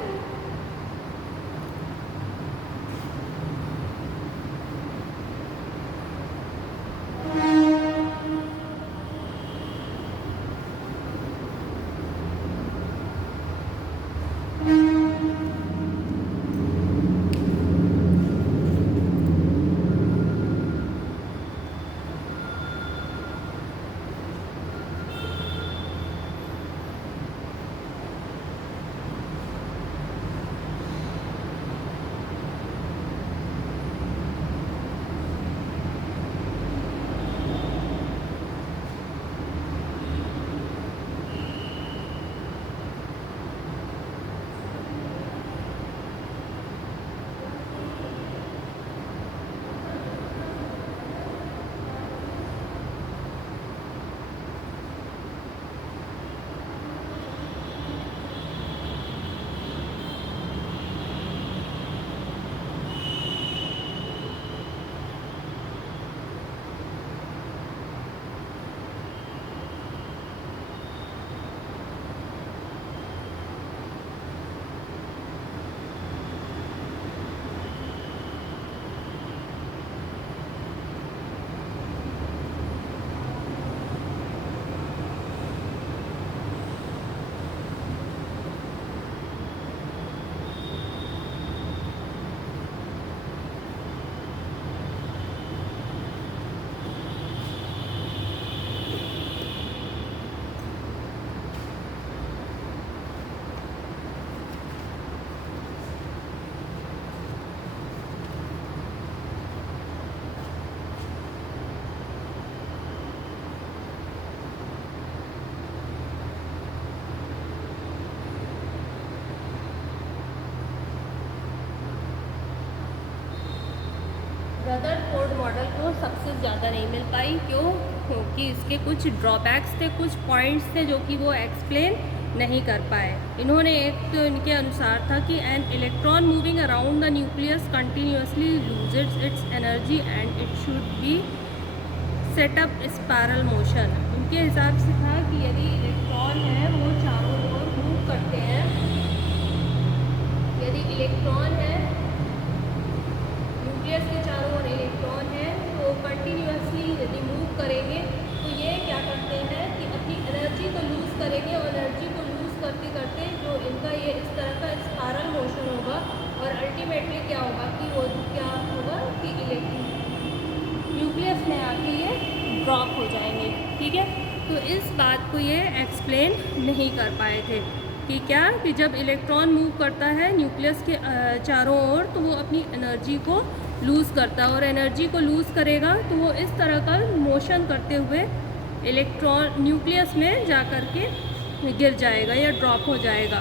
रदरफोर्ड मॉडल को सक्सेस ज़्यादा नहीं मिल पाई, क्यों, क्योंकि इसके कुछ ड्रॉबैक्स थे, कुछ पॉइंट्स थे जो कि वो एक्सप्लेन नहीं कर पाए। इन्होंने एक तो इनके अनुसार था कि an electron moving around the nucleus continuously loses it's energy and it should be set up spiral motion. उनके हिसाब से था कि यदि इलेक्ट्रॉन है वो चारों ओर मूव करते हैं, यदि इलेक्ट्रॉन है न्यूक्लियस के चारों ओर इलेक्ट्रॉन है तो कंटिन्यूसली यदि मूव करेंगे तो ये क्या करते हैं कि अपनी एनर्जी को लूज़ करेंगे, और एनर्जी को लूज़ करते करते जो इनका ये इस तरह का स्पायरल मोशन होगा, और अल्टीमेटली क्या होगा कि वो क्या होगा कि न्यूक्लियस में आके ये ड्रॉप हो जाएंगे। ठीक है, तो इस बात को ये एक्सप्लेन नहीं कर पाए थे। कि क्या कि जब इलेक्ट्रॉन मूव करता है न्यूक्लियस के चारों ओर तो वो अपनी एनर्जी को लूज़ करता है, और एनर्जी को लूज़ करेगा तो वो इस तरह का मोशन करते हुए इलेक्ट्रॉन न्यूक्लियस में जा कर के गिर जाएगा या ड्रॉप हो जाएगा।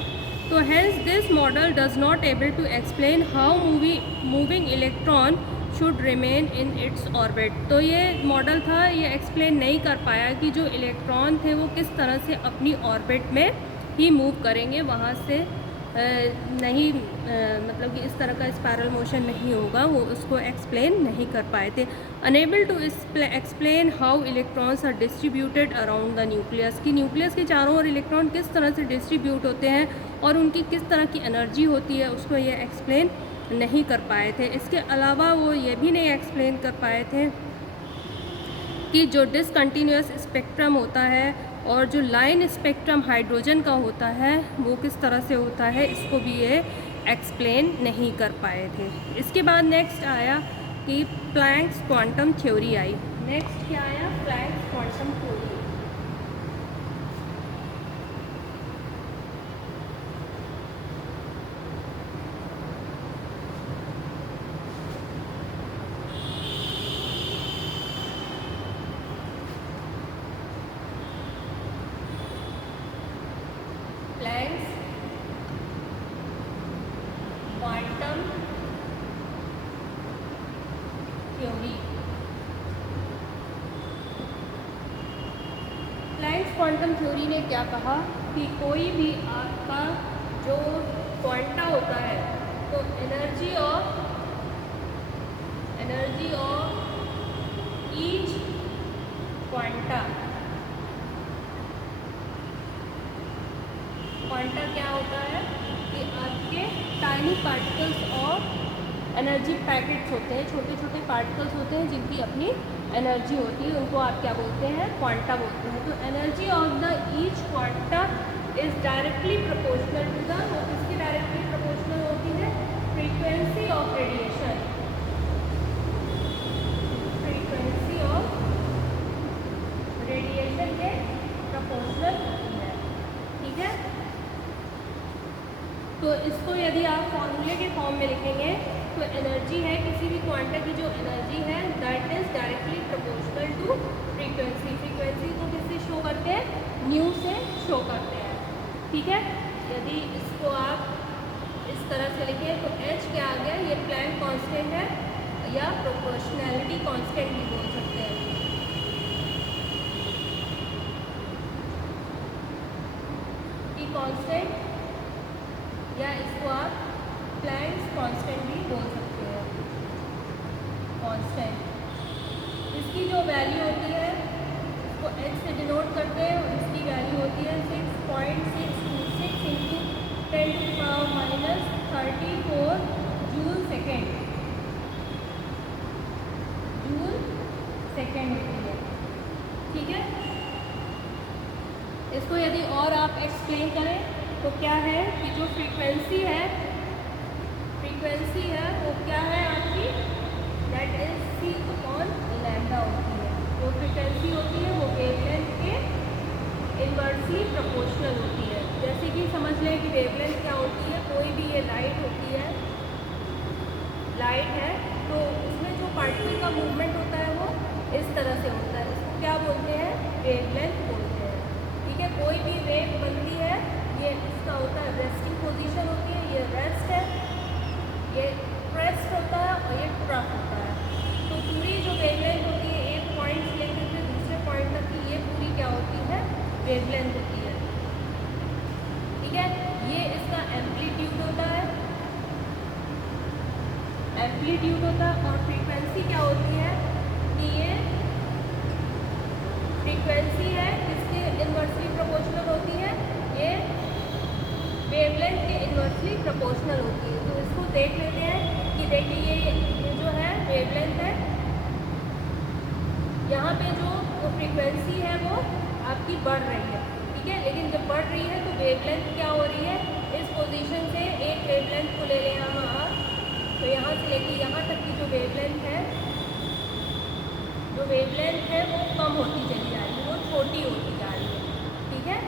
तो hence this model does not able to explain how moving electron should remain in its orbit. तो ये मॉडल था, ये एक्सप्लेन नहीं कर पाया कि जो इलेक्ट्रॉन थे वो किस तरह से अपनी ऑर्बिट में ही मूव करेंगे, वहाँ से नहीं मतलब कि इस तरह का स्पायरल मोशन नहीं होगा, वो उसको एक्सप्लेन नहीं कर पाए थे। Unable to explain how electrons are distributed around the nucleus, कि न्यूक्लियस के चारों ओर इलेक्ट्रॉन किस तरह से डिस्ट्रीब्यूट होते हैं और उनकी किस तरह की एनर्जी होती है, उसको ये एक्सप्लेन नहीं कर पाए थे। इसके अलावा वो ये भी नहीं एक्सप्लेन कर पाए थे कि जो डिसकंटिन्यूअस स्पेक्ट्रम होता है और जो लाइन स्पेक्ट्रम हाइड्रोजन का होता है वो किस तरह से होता है, इसको भी ये एक्सप्लेन नहीं कर पाए थे। इसके बाद नेक्स्ट आया कि प्लैंक्स क्वांटम थ्योरी आई। नेक्स्ट क्या आया? Planck's quantum theory. Planck's quantum theory. Planck's quantum theory ने क्या कहा कि कोई भी आपका जो क्वांटा होता है तो एनर्जी ऑफ ईच क्वांटा क्या होता है कि आपके tiny particles of energy packets होते हैं, छोटे छोटे पार्टिकल्स होते हैं जिनकी अपनी एनर्जी होती है, उनको आप क्या बोलते हैं? क्वांटा बोलते हैं। तो energy of the each quanta is directly proportional to the, वो किसकी डायरेक्टली प्रोपोर्शनल होती है? Frequency of radiation, frequency of radiation के प्रोपोर्शनल होती है। ठीक है, तो इसको यदि आप फॉर्मूले के फॉर्म में लिखेंगे तो एनर्जी है किसी भी क्वांटा की, जो एनर्जी है that is directly proportional to frequency. Frequency को किससे शो करते हैं? न्यू से शो करते हैं। ठीक है, यदि इसको आप इस तरह से लिखें तो h क्या आ गया? ये प्लैंक कांस्टेंट है या प्रोपोर्शनैलिटी कांस्टेंट भी बोल सकते हैं। कि कांस्टेंट या इसको आप प्लैंक्स कांस्टेंट भी बोल सकते हैं। कांस्टेंट, इसकी जो वैल्यू होती है इसको h से डिनोट करते हैं और इसकी वैल्यू होती है 6.626 इंटू 10⁻34 जूल सेकेंड होती है। ठीक है, इसको यदि और आप एक्सप्लेन करें तो क्या है कि जो फ्रीक्वेंसी है वो क्या है आपकी? दैट इज c/λ होती है। जो फ्रीक्वेंसी होती है वो वेवलेंथ के इन्वर्सली प्रोपोर्शनल होती है। जैसे कि समझ लें कि वेवलेंथ क्या होती है, कोई भी ये लाइट होती है, लाइट है तो उसमें जो पार्टिकल का मूवमेंट होता है वो इस तरह से होता है, इसको क्या बोलते हैं? वेवलेंथ बोलते हैं। ठीक है, कोई भी वेव बनती है, ये इसका होता है रेस्टिंग पोजीशन होती है, ये रेस्ट है, ये प्रेस्ट होता है और ये ट्रफ होता है। तो पूरी जो वेवलेंथ होती है एक पॉइंट से लेकर के दूसरे पॉइंट तक की, ये पूरी क्या होती है? वेवलेंथ होती है। ठीक है, ये इसका एम्पलीट्यूड होता है, और फ्रीक्वेंसी क्या होती है कि ये फ्रीक्वेंसी है किसके इन्वर्सली प्रोपोर्शनल होती है? ये वेवलेंथ के इन्वर्सली प्रोपोर्शनल होती है। तो इसको देख लेते हैं कि देखिए ये जो है वेवलेंथ है, यहाँ पे जो फ्रीक्वेंसी है वो आपकी बढ़ रही है। ठीक है, लेकिन जब बढ़ रही है तो वेवलेंथ क्या हो रही है? इस पोजीशन से एक वेवलेंथ को ले लें यहाँ आप, तो यहाँ से लेके यहाँ तक की जो वेवलेंथ है वो कम होती चली जा रही है, वो छोटी होती जा रही है। ठीक है,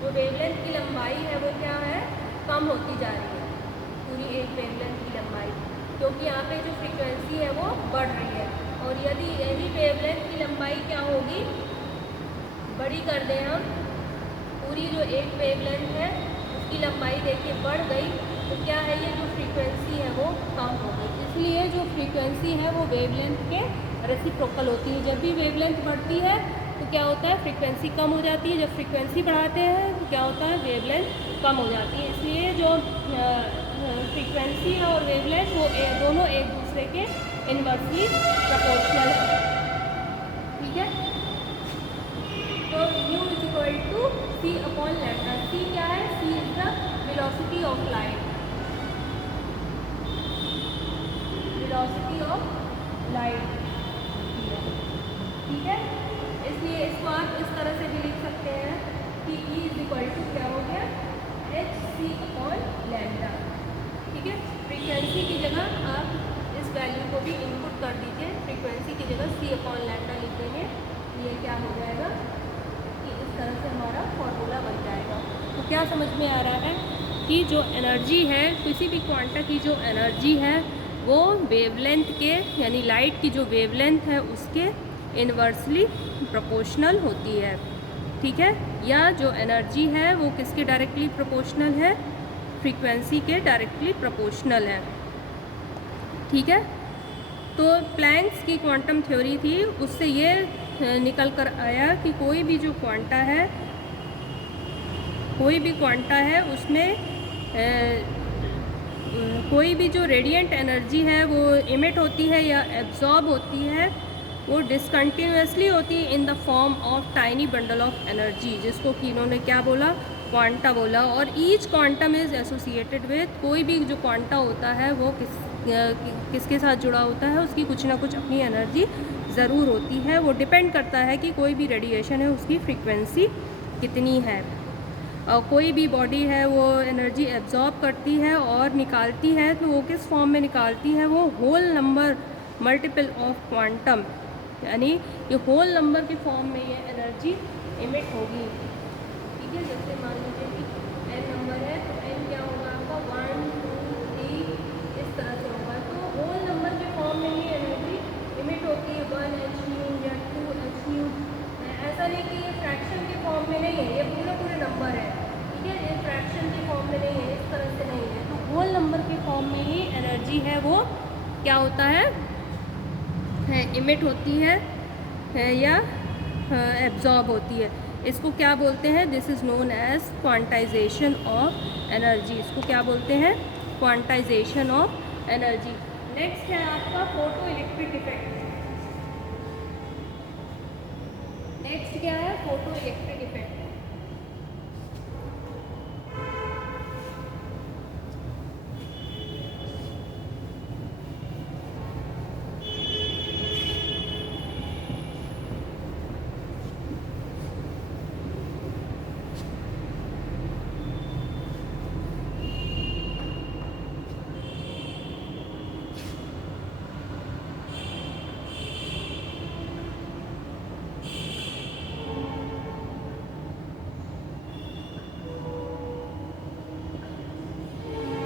तो जो वेवलेंथ की लंबाई है वो क्या है, कम होती जा रही है, पूरी एक वेवलेंथ की लंबाई, क्योंकि यहाँ पे जो फ्रीक्वेंसी है वो बढ़ रही है। और यदि यही वेवलेंथ की लंबाई क्या होगी, बड़ी कर दें हम, पूरी जो एक वेवलेंथ है उसकी लंबाई देखिए बढ़ गई, तो क्या है ये जो फ्रीक्वेंसी है वो कम हो गई। इसलिए जो फ्रीक्वेंसी है वो वेवलेंथ के रेसिप्रोकल होती है। जब भी वेवलेंथ बढ़ती है तो क्या होता है, फ्रीक्वेंसी कम हो जाती है। जब फ्रीक्वेंसी बढ़ाते हैं तो क्या होता है, वेवलेंथ कम हो जाती है। इसलिए जो फ्रीक्वेंसी है और वेवलेंथ वो दोनों एक दूसरे के इनवर्सली प्रोपोर्शनल है। ठीक है, तो u is equal to c upon lambda. c क्या है, c is the velocity of light, velocity of light. ठीक है, इसलिए इसको आप इस तरह से भी लिख सकते हैं कि E इज इक्वल टू क्या हो गया, एच सी अपॉन लैम्डा। ठीक है, फ्रीक्वेंसी की जगह आप इस वैल्यू को भी इनपुट कर दीजिए, फ्रीक्वेंसी की जगह C अपॉन लैम्डा लिख देंगे, ये क्या हो जाएगा कि इस तरह से हमारा फॉर्मूला बन जाएगा। तो क्या समझ में आ रहा है कि जो एनर्जी है, किसी भी क्वांटा की जो एनर्जी है वो वेवलेंथ के, यानी लाइट की जो वेवलेंथ है उसके इन्वर्सली प्रोपोर्शनल होती है। ठीक है, या जो एनर्जी है वो किसके डायरेक्टली प्रोपोर्शनल है, फ्रीक्वेंसी के डायरेक्टली प्रोपोर्शनल है। ठीक है, तो प्लैंक्स की क्वांटम थ्योरी थी, उससे ये निकल कर आया कि कोई भी जो क्वांटा है, कोई भी क्वांटा है उसमें कोई भी जो रेडिएंट एनर्जी है वो इमिट होती है या एब्जॉर्ब होती है, वो डिसकंटिन्यूसली होती है in the form of tiny bundle of energy, जिसको कि इन्होंने क्या बोला, क्वांटा बोला। और each quantum is associated with, कोई भी जो क्वांटा होता है वो किसके साथ जुड़ा होता है, उसकी कुछ ना कुछ अपनी एनर्जी ज़रूर होती है। वो डिपेंड करता है कि कोई भी रेडिएशन है उसकी फ्रीक्वेंसी कितनी है। कोई भी बॉडी है वो एनर्जी एब्जॉर्ब करती है और निकालती है, तो वो किस फॉर्म में निकालती है, वो whole number multiple of quantum, यानी ये होल नंबर के फॉर्म में ये एनर्जी इमिट होगी। ठीक है, जैसे मान लीजिए कि n नंबर है तो n क्या होगा आपका 1 2 3 इस तरह से होगा, तो होल नंबर के फॉर्म में ये एनर्जी इमिट होती है, 1 hν या 2 hν। ऐसा नहीं कि ये फ्रैक्शन के फॉर्म में नहीं है, ये पूरे पूरे नंबर है। ठीक है, ये फ्रैक्शन के फॉर्म में नहीं है, इस तरह से नहीं है, तो होल नंबर के फॉर्म में ही एनर्जी है वो क्या होता है, इमिट होती है या एब्जॉर्ब होती है। इसको क्या बोलते हैं, this is known as quantization of energy. इसको क्या बोलते हैं, क्वांटाइजेशन ऑफ एनर्जी। नेक्स्ट है आपका फोटो इलेक्ट्रिक इफेक्ट। नेक्स्ट क्या है, photo electric effect.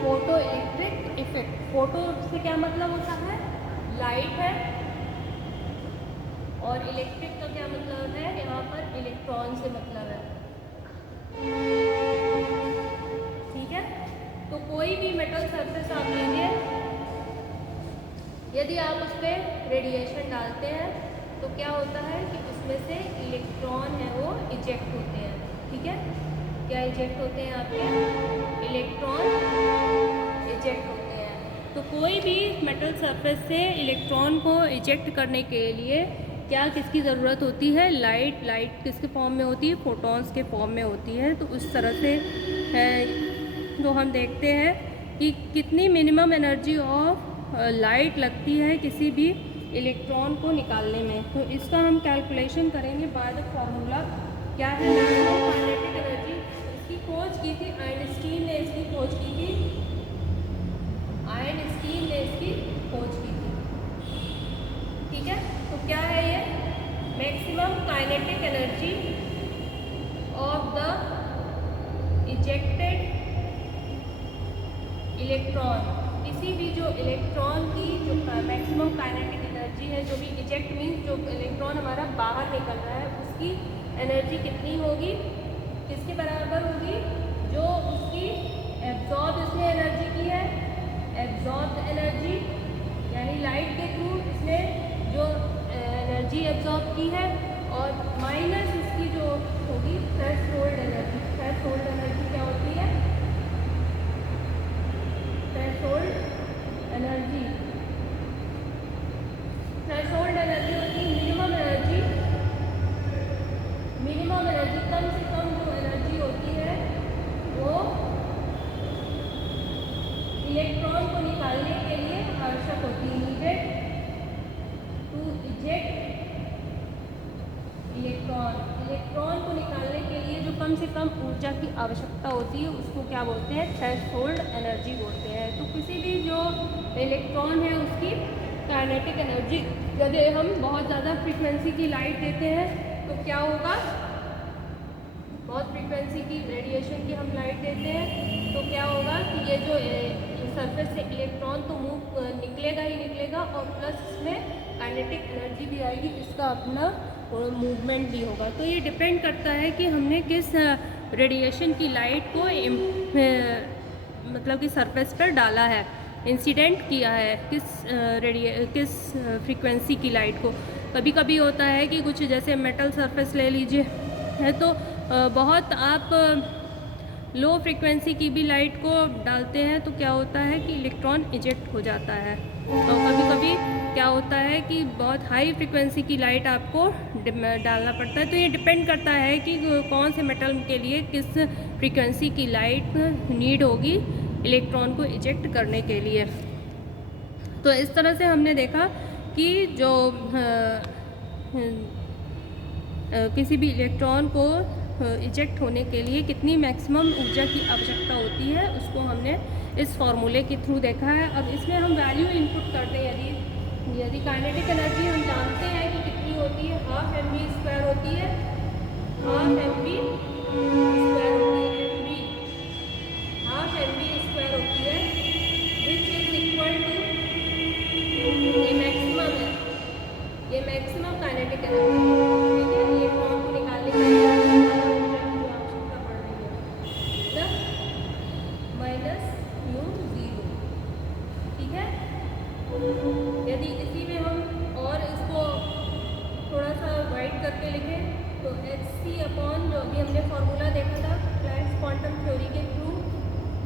Photo electric effect, photo से क्या मतलब होता है, लाइट है, और इलेक्ट्रिक का क्या मतलब है, यहाँ पर इलेक्ट्रॉन से मतलब है। ठीक है, तो कोई भी मेटल सरफेस आप लीजिए, यदि आप उस पर रेडिएशन डालते हैं तो क्या होता है कि उसमें से इलेक्ट्रॉन है वो इजेक्ट होते हैं। ठीक है, क्या इजेक्ट होते हैं आपके, इलेक्ट्रॉन इजेक्ट होते हैं। तो कोई भी मेटल सरफेस से इलेक्ट्रॉन को इजेक्ट करने के लिए क्या किसकी ज़रूरत होती है, लाइट। लाइट किसके फॉर्म में होती है, फोटॉन्स के फॉर्म में होती है। तो उस तरह से जो हम देखते हैं कि कितनी मिनिमम एनर्जी ऑफ लाइट लगती है किसी भी इलेक्ट्रॉन को निकालने में। तो इसका हम कैलकुलेशन करेंगे बाय द फॉर्मूला। क्या है, काइनेटिक एनर्जी। इसकी खोज की थी आइंस्टीन ने, इसकी खोज की थी आइंस्टीन ने, इसकी खोज की थी। ठीक है, तो क्या है ये, maximum kinetic energy of the ejected electron, किसी भी जो इलेक्ट्रॉन की जो मैक्सिमम काइनेटिक एनर्जी है, जो भी इजेक्ट मीन्स जो इलेक्ट्रॉन हमारा बाहर निकल रहा है, उसकी एनर्जी कितनी होगी, किसके बराबर होगी, जो उसकी एब्जॉर्ब इसने एनर्जी की है, एब्जॉर्ब एनर्जी यानी लाइट के थ्रू इसने जो एनर्जी एब्जॉर्ब की है, और माइनस इसकी जो होगी थ्रेशोल्ड एनर्जी। थ्रेशोल्ड एनर्जी क्या होती है, थ्रेशोल्ड एनर्जी, थ्रेशोल्ड एनर्जी होती है मिनिमम एनर्जी, मिनिमम एनर्जी कम से कम जो एनर्जी होती है वो इलेक्ट्रॉन को निकालने के लिए आवश्यक होती है, needed to eject electron. Electron को निकालने के लिए जो कम से कम ऊर्जा की आवश्यकता होती है उसको क्या बोलते हैं, थ्रेशोल्ड एनर्जी बोलते हैं। तो किसी भी जो इलेक्ट्रॉन है उसकी काइनेटिक एनर्जी, यदि हम बहुत ज़्यादा फ्रीक्वेंसी की लाइट देते हैं तो क्या होगा, बहुत फ्रीक्वेंसी की रेडिएशन की हम लाइट देते हैं तो क्या होगा कि ये जो सरफेस से इलेक्ट्रॉन तो मूव निकलेगा ही निकलेगा, और प्लस इसमें काइनेटिक एनर्जी भी आएगी, इसका अपना मूवमेंट भी होगा। तो ये डिपेंड करता है कि हमने किस रेडिएशन की लाइट को मतलब कि सरफेस पर डाला है, इंसिडेंट किया है, किस फ्रीक्वेंसी की लाइट को। कभी कभी होता है कि कुछ जैसे मेटल सरफेस ले लीजिए है तो बहुत आप लो फ्रीक्वेंसी की भी लाइट को डालते हैं तो क्या होता है कि इलेक्ट्रॉन इजेक्ट हो जाता है। और कभी कभी क्या होता है कि बहुत हाई फ्रीक्वेंसी की लाइट आपको डालना पड़ता है। तो ये डिपेंड करता है कि कौन से मेटल के लिए किस फ्रीक्वेंसी की लाइट नीड होगी इलेक्ट्रॉन को इजेक्ट करने के लिए। तो इस तरह से हमने देखा कि जो किसी भी इलेक्ट्रॉन को इजेक्ट होने के लिए कितनी मैक्सिमम ऊर्जा की आवश्यकता होती है उसको हमने इस फॉर्मूले के थ्रू देखा है। अब इसमें हम वैल्यू इनपुट करते हैं, यदि काइनेटिक एनर्जी हम जानते हैं कि कितनी होती है, हाफ एम वी स्क्वायर होती है, हाफ एम वी स्क्वायर होती है, m v half m v square होती है, विच इज इक्वल टू ये मैक्सिमम है, ये मैक्सिमम काइनेटिक एनर्जी, ठीक है, इलेक्ट्रॉन को निकालने के लिए आवश्यकता पड़ रही है माइनस म्यू ज़ीरो, ठीक है। यदि इसी में हम और इसको थोड़ा सा वाइड करके लिखें तो एच सी अपॉन जो अभी हमने फॉर्मूला देखा था प्लैंक्स क्वांटम थ्योरी के थ्रू,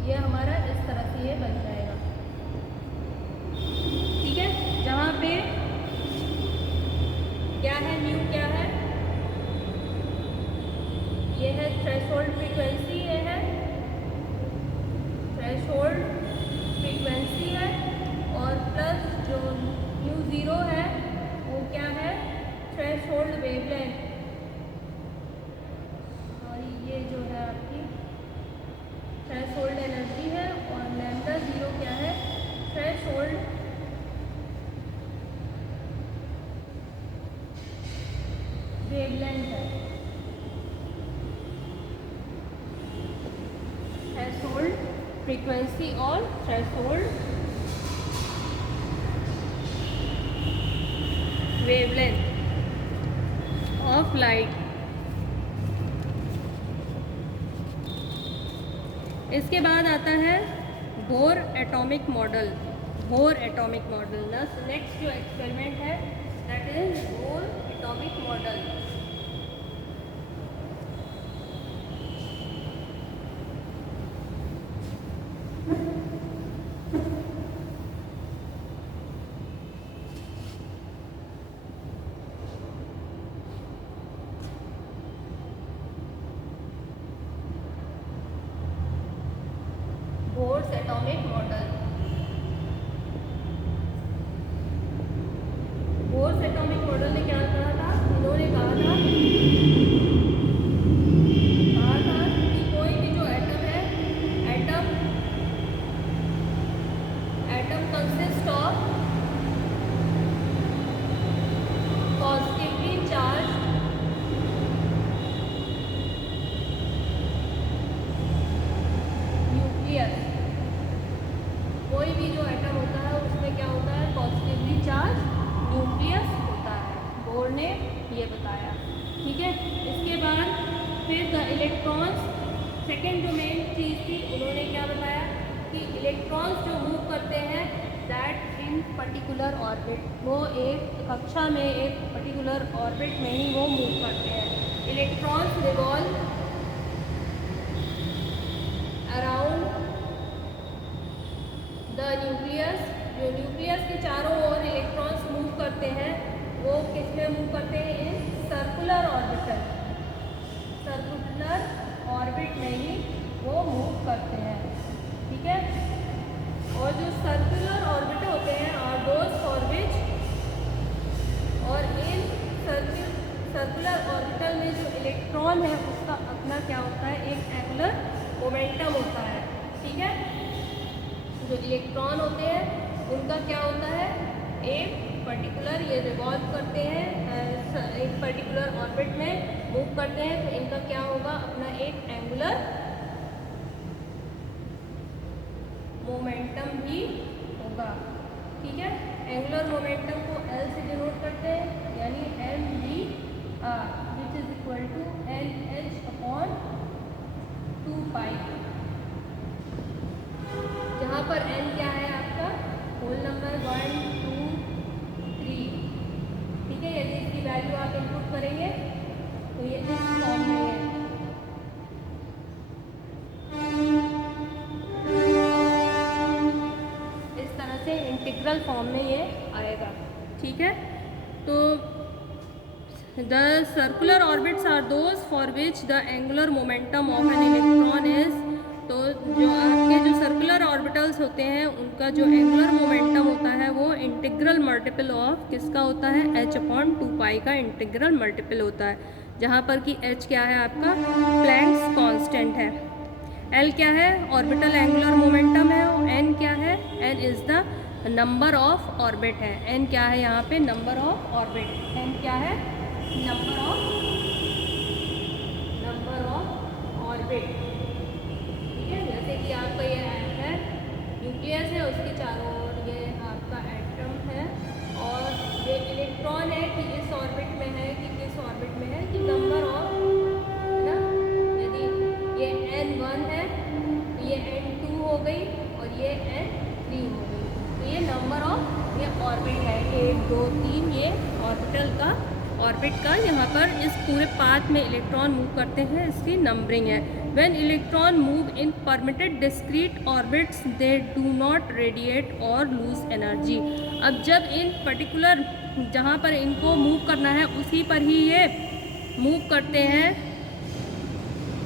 ये हमारा इस तरह से ये बन जाएगा, ठीक है। जहाँ पे क्या है, न्यू क्या है, ये है थ्रेशोल्ड फ्रीक्वेंसी, ये है थ्रेशोल्ड फ्रीक्वेंसी है, और प्लस जो न्यू ज़ीरो है वो क्या है, थ्रेशोल्ड वेवलेंथ, और ये जो है आपकी थ्रेशोल्ड एनर्जी है, और लैम्डा ज़ीरो क्या है, थ्रेशोल्ड वेवलेंथ है, थ्रेशोल्ड फ्रीक्वेंसी और थ्रेशोल्ड वेवलेंथ ऑफ लाइट। इसके बाद आता है bore atomic model, bore atomic model. Next जो एक्सपेरिमेंट है that is bore atomic model. Bohr's atomic model, Bohr's atomic model ने क्या कहा था, इन्होंने कहा था कि कोई भी जो एटम है, atom consist of positively charge electrons, second जो मेन चीज़ थी उन्होंने क्या बताया कि इलेक्ट्रॉन्स जो मूव करते हैं दैट इन पर्टिकुलर ऑर्बिट, वो एक कक्षा में एक पर्टिकुलर ऑर्बिट में ही वो मूव करते हैं। Electrons revolve around the nucleus, जो न्यूक्लियस के चारों ओर इलेक्ट्रॉन्स मूव करते हैं वो किस में मूव करते हैं, in circular orbital, circular orbit में ही वो मूव करते हैं। ठीक है, और जो सर्कुलर ऑर्बिट होते हैं और दोज फॉर विच, और इन सर्कुलर ऑर्बिटल में जो इलेक्ट्रॉन है उसका अपना क्या होता है, एक एंगुलर मोमेंटम होता है। ठीक है, जो इलेक्ट्रॉन होते हैं उनका क्या होता है, एक पर्टिकुलर, ये रिवॉल्व करते हैं एक पर्टिकुलर ऑर्बिट में मूव करते हैं, तो इनका क्या होगा, अपना एक एंगुलर मोमेंटम भी होगा। ठीक है, एंगुलर मोमेंटम को L से डिनोट करते हैं, यानी mv which is equal to NH/2π, जहाँ पर n क्या है आपका होल नंबर 1, 2, 3। ठीक है, यदि इसकी वैल्यू आप इनपुट करेंगे तो ये इस फॉर्म में है। इस तरह से इंटीग्रल फॉर्म में ये आएगा। ठीक है, तो the circular orbits are those for which the angular momentum of an electron is, तो जो आपके जो सर्कुलर ऑर्बिटल्स होते हैं उनका जो एंगुलर मोमेंटम होता है वो इंटीग्रल मल्टीपल ऑफ किसका होता है, h/2π का इंटीग्रल मल्टीपल होता है, जहाँ पर कि h क्या है आपका प्लैंक्स कांस्टेंट है, l क्या है ऑर्बिटल एंगुलर मोमेंटम है, और n क्या है, n is the number of orbit है, n क्या है यहाँ पे नंबर ऑफ ऑर्बिट, n क्या है नंबर ऑफ ऑर्बिट। ठीक है, जैसे कि आपका ये है न्यूक्लियस है, उसके चारों ओर ये आपका एटम है, और ये इलेक्ट्रॉन है कि इस ऑर्बिट में है कि किस ऑर्बिट में है, कि नंबर ऑफ, है ना, यदि ये n1 है तो ये n2 हो गई और ये n3 हो गई, तो ये नंबर ऑफ ये ऑर्बिट है, 1, 2, 3, ये ऑर्बिटल का ऑर्बिट का यहाँ पर इस पूरे पाथ में इलेक्ट्रॉन मूव करते हैं, इसकी नंबरिंग है। When electron move in permitted discrete orbits they do not radiate और लूज एनर्जी। अब जब इन पर्टिकुलर जहाँ पर इनको मूव करना है उसी पर ही ये मूव करते हैं,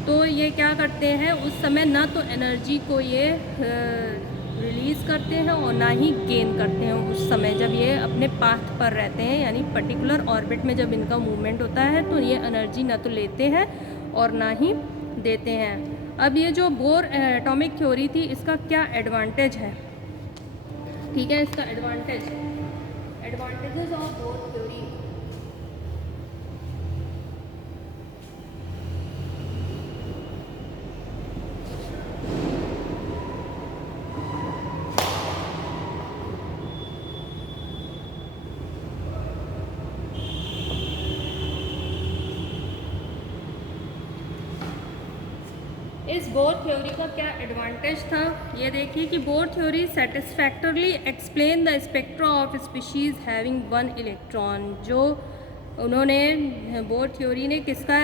तो ये क्या करते हैं उस समय ना तो एनर्जी को ये रिलीज़ करते हैं और ना ही गेन करते हैं उस समय जब ये अपने पाथ पर रहते हैं, यानी पर्टिकुलर ऑर्बिट में जब इनका मूवमेंट होता है तो ये एनर्जी ना तो लेते हैं और ना ही देते हैं। अब ये जो बोर एटॉमिक थ्योरी थी इसका क्या एडवांटेज है, ठीक है, इसका एडवांटेजेस ऑफ बोर थ्योरी। इस बोर थ्योरी का क्या एडवांटेज था, ये देखिए कि Bohr theory satisfactorily explain the spectra of species having 1 electron. जो उन्होंने बोर थ्योरी ने किसका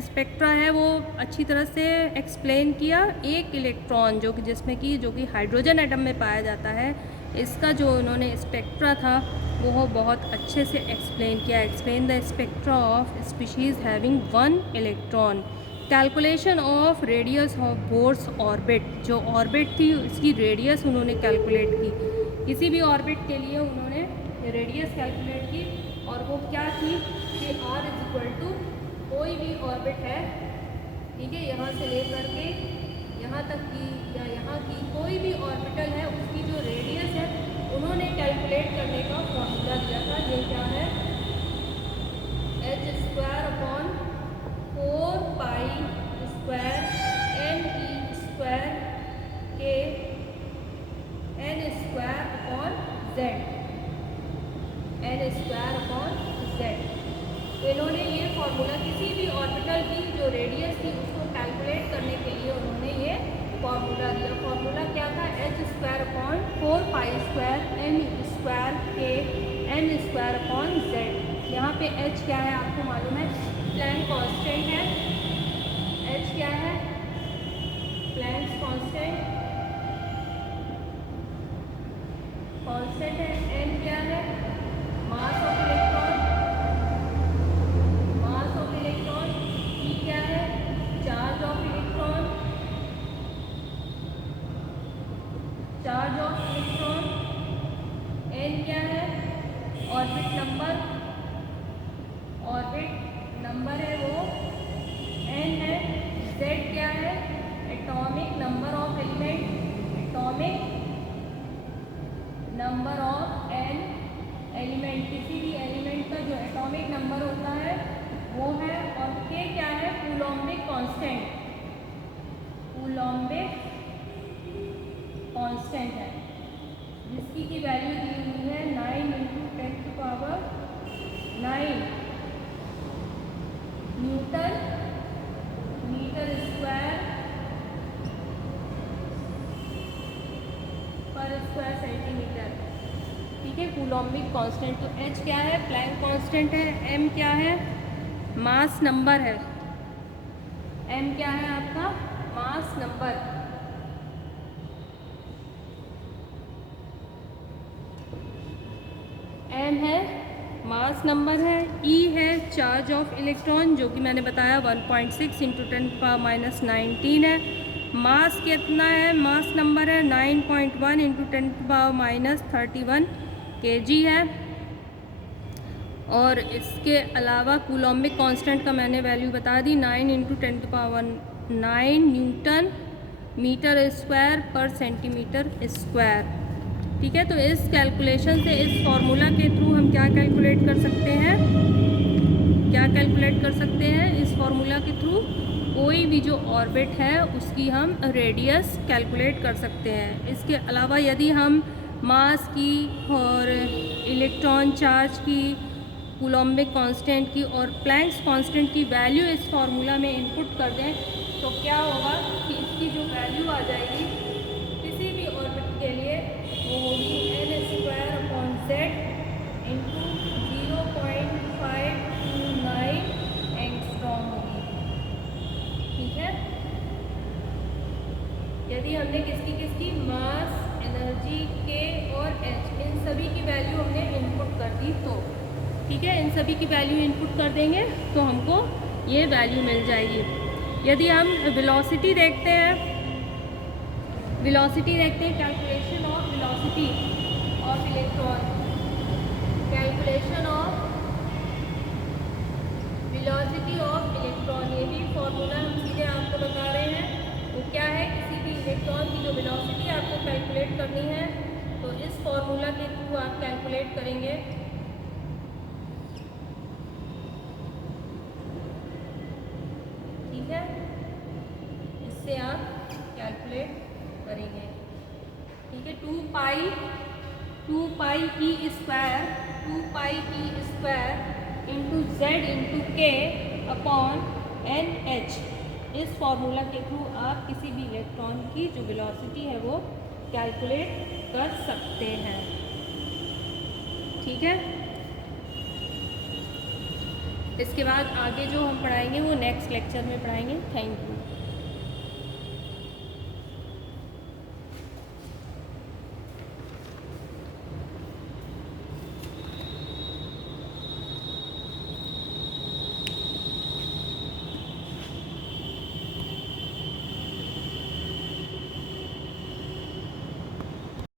स्पेक्ट्रा है वो अच्छी तरह से एक्सप्लेन किया, एक इलेक्ट्रॉन जो कि जिसमें कि जो कि हाइड्रोजन एटम में पाया जाता है, इसका जो उन्होंने स्पेक्ट्रा था वो बहुत अच्छे से एक्सप्लेन किया। Explain the spectra of species having 1 electron. Calculation of radius of bourse orbit, जो ऑर्बिट थी इसकी रेडियस उन्होंने कैलकुलेट की, किसी भी ऑर्बिट के लिए उन्होंने रेडियस कैलकुलेट की, और वो क्या थी कि r इज इक्वल टू कोई भी ऑर्बिट है, ठीक है, यहाँ से लेकर के यहाँ तक की या यहाँ की कोई भी ऑर्बिटल है उसकी जो रेडियस है उन्होंने कैलकुलेट करने का फॉर्मूला दिया था। ये क्या है, h²/4π² ne² के n²/z। तो इन्होंने ये फॉर्मूला किसी भी ऑर्बिटल की जो radius square upon 4 pi square m square k m square upon Z. यहाँ पे एच क्या है आपको मालूम है, प्लैंक कांस्टेंट है। एच क्या है, प्लैंक कांस्टेंट है। एन क्या है, मास ऑफ इलेक्ट्रॉन। ई क्या है, चार्ज ऑफ इलेक्ट्रॉन। एन क्या है, ऑर्बिट नंबर है वो एन है। जेड क्या है, atomic number of an element, किसी भी एलिमेंट का जो एटॉमिक नंबर होता है वो है। और के क्या है, कूलॉम्बिक कांस्टेंट है, जिसकी की वैल्यू दी हुई है 9 × 10⁹ न्यूटन मीटर स्क्वायर पर स्क्वायर सेंटीमीटर। ठीक है, कूलॉम्बिक कांस्टेंट। तो एच क्या है, प्लैंक कांस्टेंट है। एम क्या है, मास नंबर है। एम क्या है आपका, मास नंबर। एम है मास नंबर है। ई है चार्ज ऑफ इलेक्ट्रॉन, जो कि मैंने बताया 1.6 × 10⁻19 है। मास कितना है, मास नंबर है 9.1 × 10⁻31 kg है। और इसके अलावा कूलॉम्बिक कांस्टेंट का मैंने वैल्यू बता दी, 9 × 10⁹ न्यूटन मीटर स्क्वायर पर सेंटीमीटर स्क्वायर। ठीक है, तो इस कैलकुलेशन से, इस फॉर्मूला के थ्रू हम क्या कैलकुलेट कर सकते हैं, इस फॉर्मूला के थ्रू कोई भी जो ऑर्बिट है उसकी हम रेडियस कैलकुलेट कर सकते हैं। इसके अलावा यदि हम मास की और इलेक्ट्रॉन चार्ज की, कूलॉम्बिक कांस्टेंट की और प्लैंक्स कांस्टेंट की वैल्यू इस फॉर्मूला में इनपुट कर दें तो क्या होगा कि इसकी जो वैल्यू आ जाएगी किसी भी ऑर्बिट के लिए, वो होगी n² × 0.529 एंगस्ट्रॉम होगी। ठीक है, यदि हमने किसकी मास, एनर्जी, के और एच, इन सभी की वैल्यू हमने इनपुट कर दी तो ठीक है, इन सभी की वैल्यू इनपुट कर देंगे तो हमको ये वैल्यू मिल जाएगी। यदि हम वेलोसिटी देखते हैं, calculation of velocity of electron, ये भी फॉर्मूला हम सीधे आपको बता रहे हैं। वो क्या है, किसी भी इलेक्ट्रॉन की जो वेलोसिटी आपको कैलकुलेट करनी है तो इस फॉर्मूला के थ्रू आप कैलकुलेट करेंगे। ठीक है, इससे आप कैलकुलेट करेंगे। ठीक है, 2 पाई इंटू जेड इंटू के अपॉन एन एच, इस फॉर्मूला के थ्रू आप किसी भी इलेक्ट्रॉन की जो वेलोसिटी है वो कैलकुलेट कर सकते हैं। ठीक है, इसके बाद आगे जो हम पढ़ाएंगे वो नेक्स्ट लेक्चर में पढ़ाएंगे। Thank you.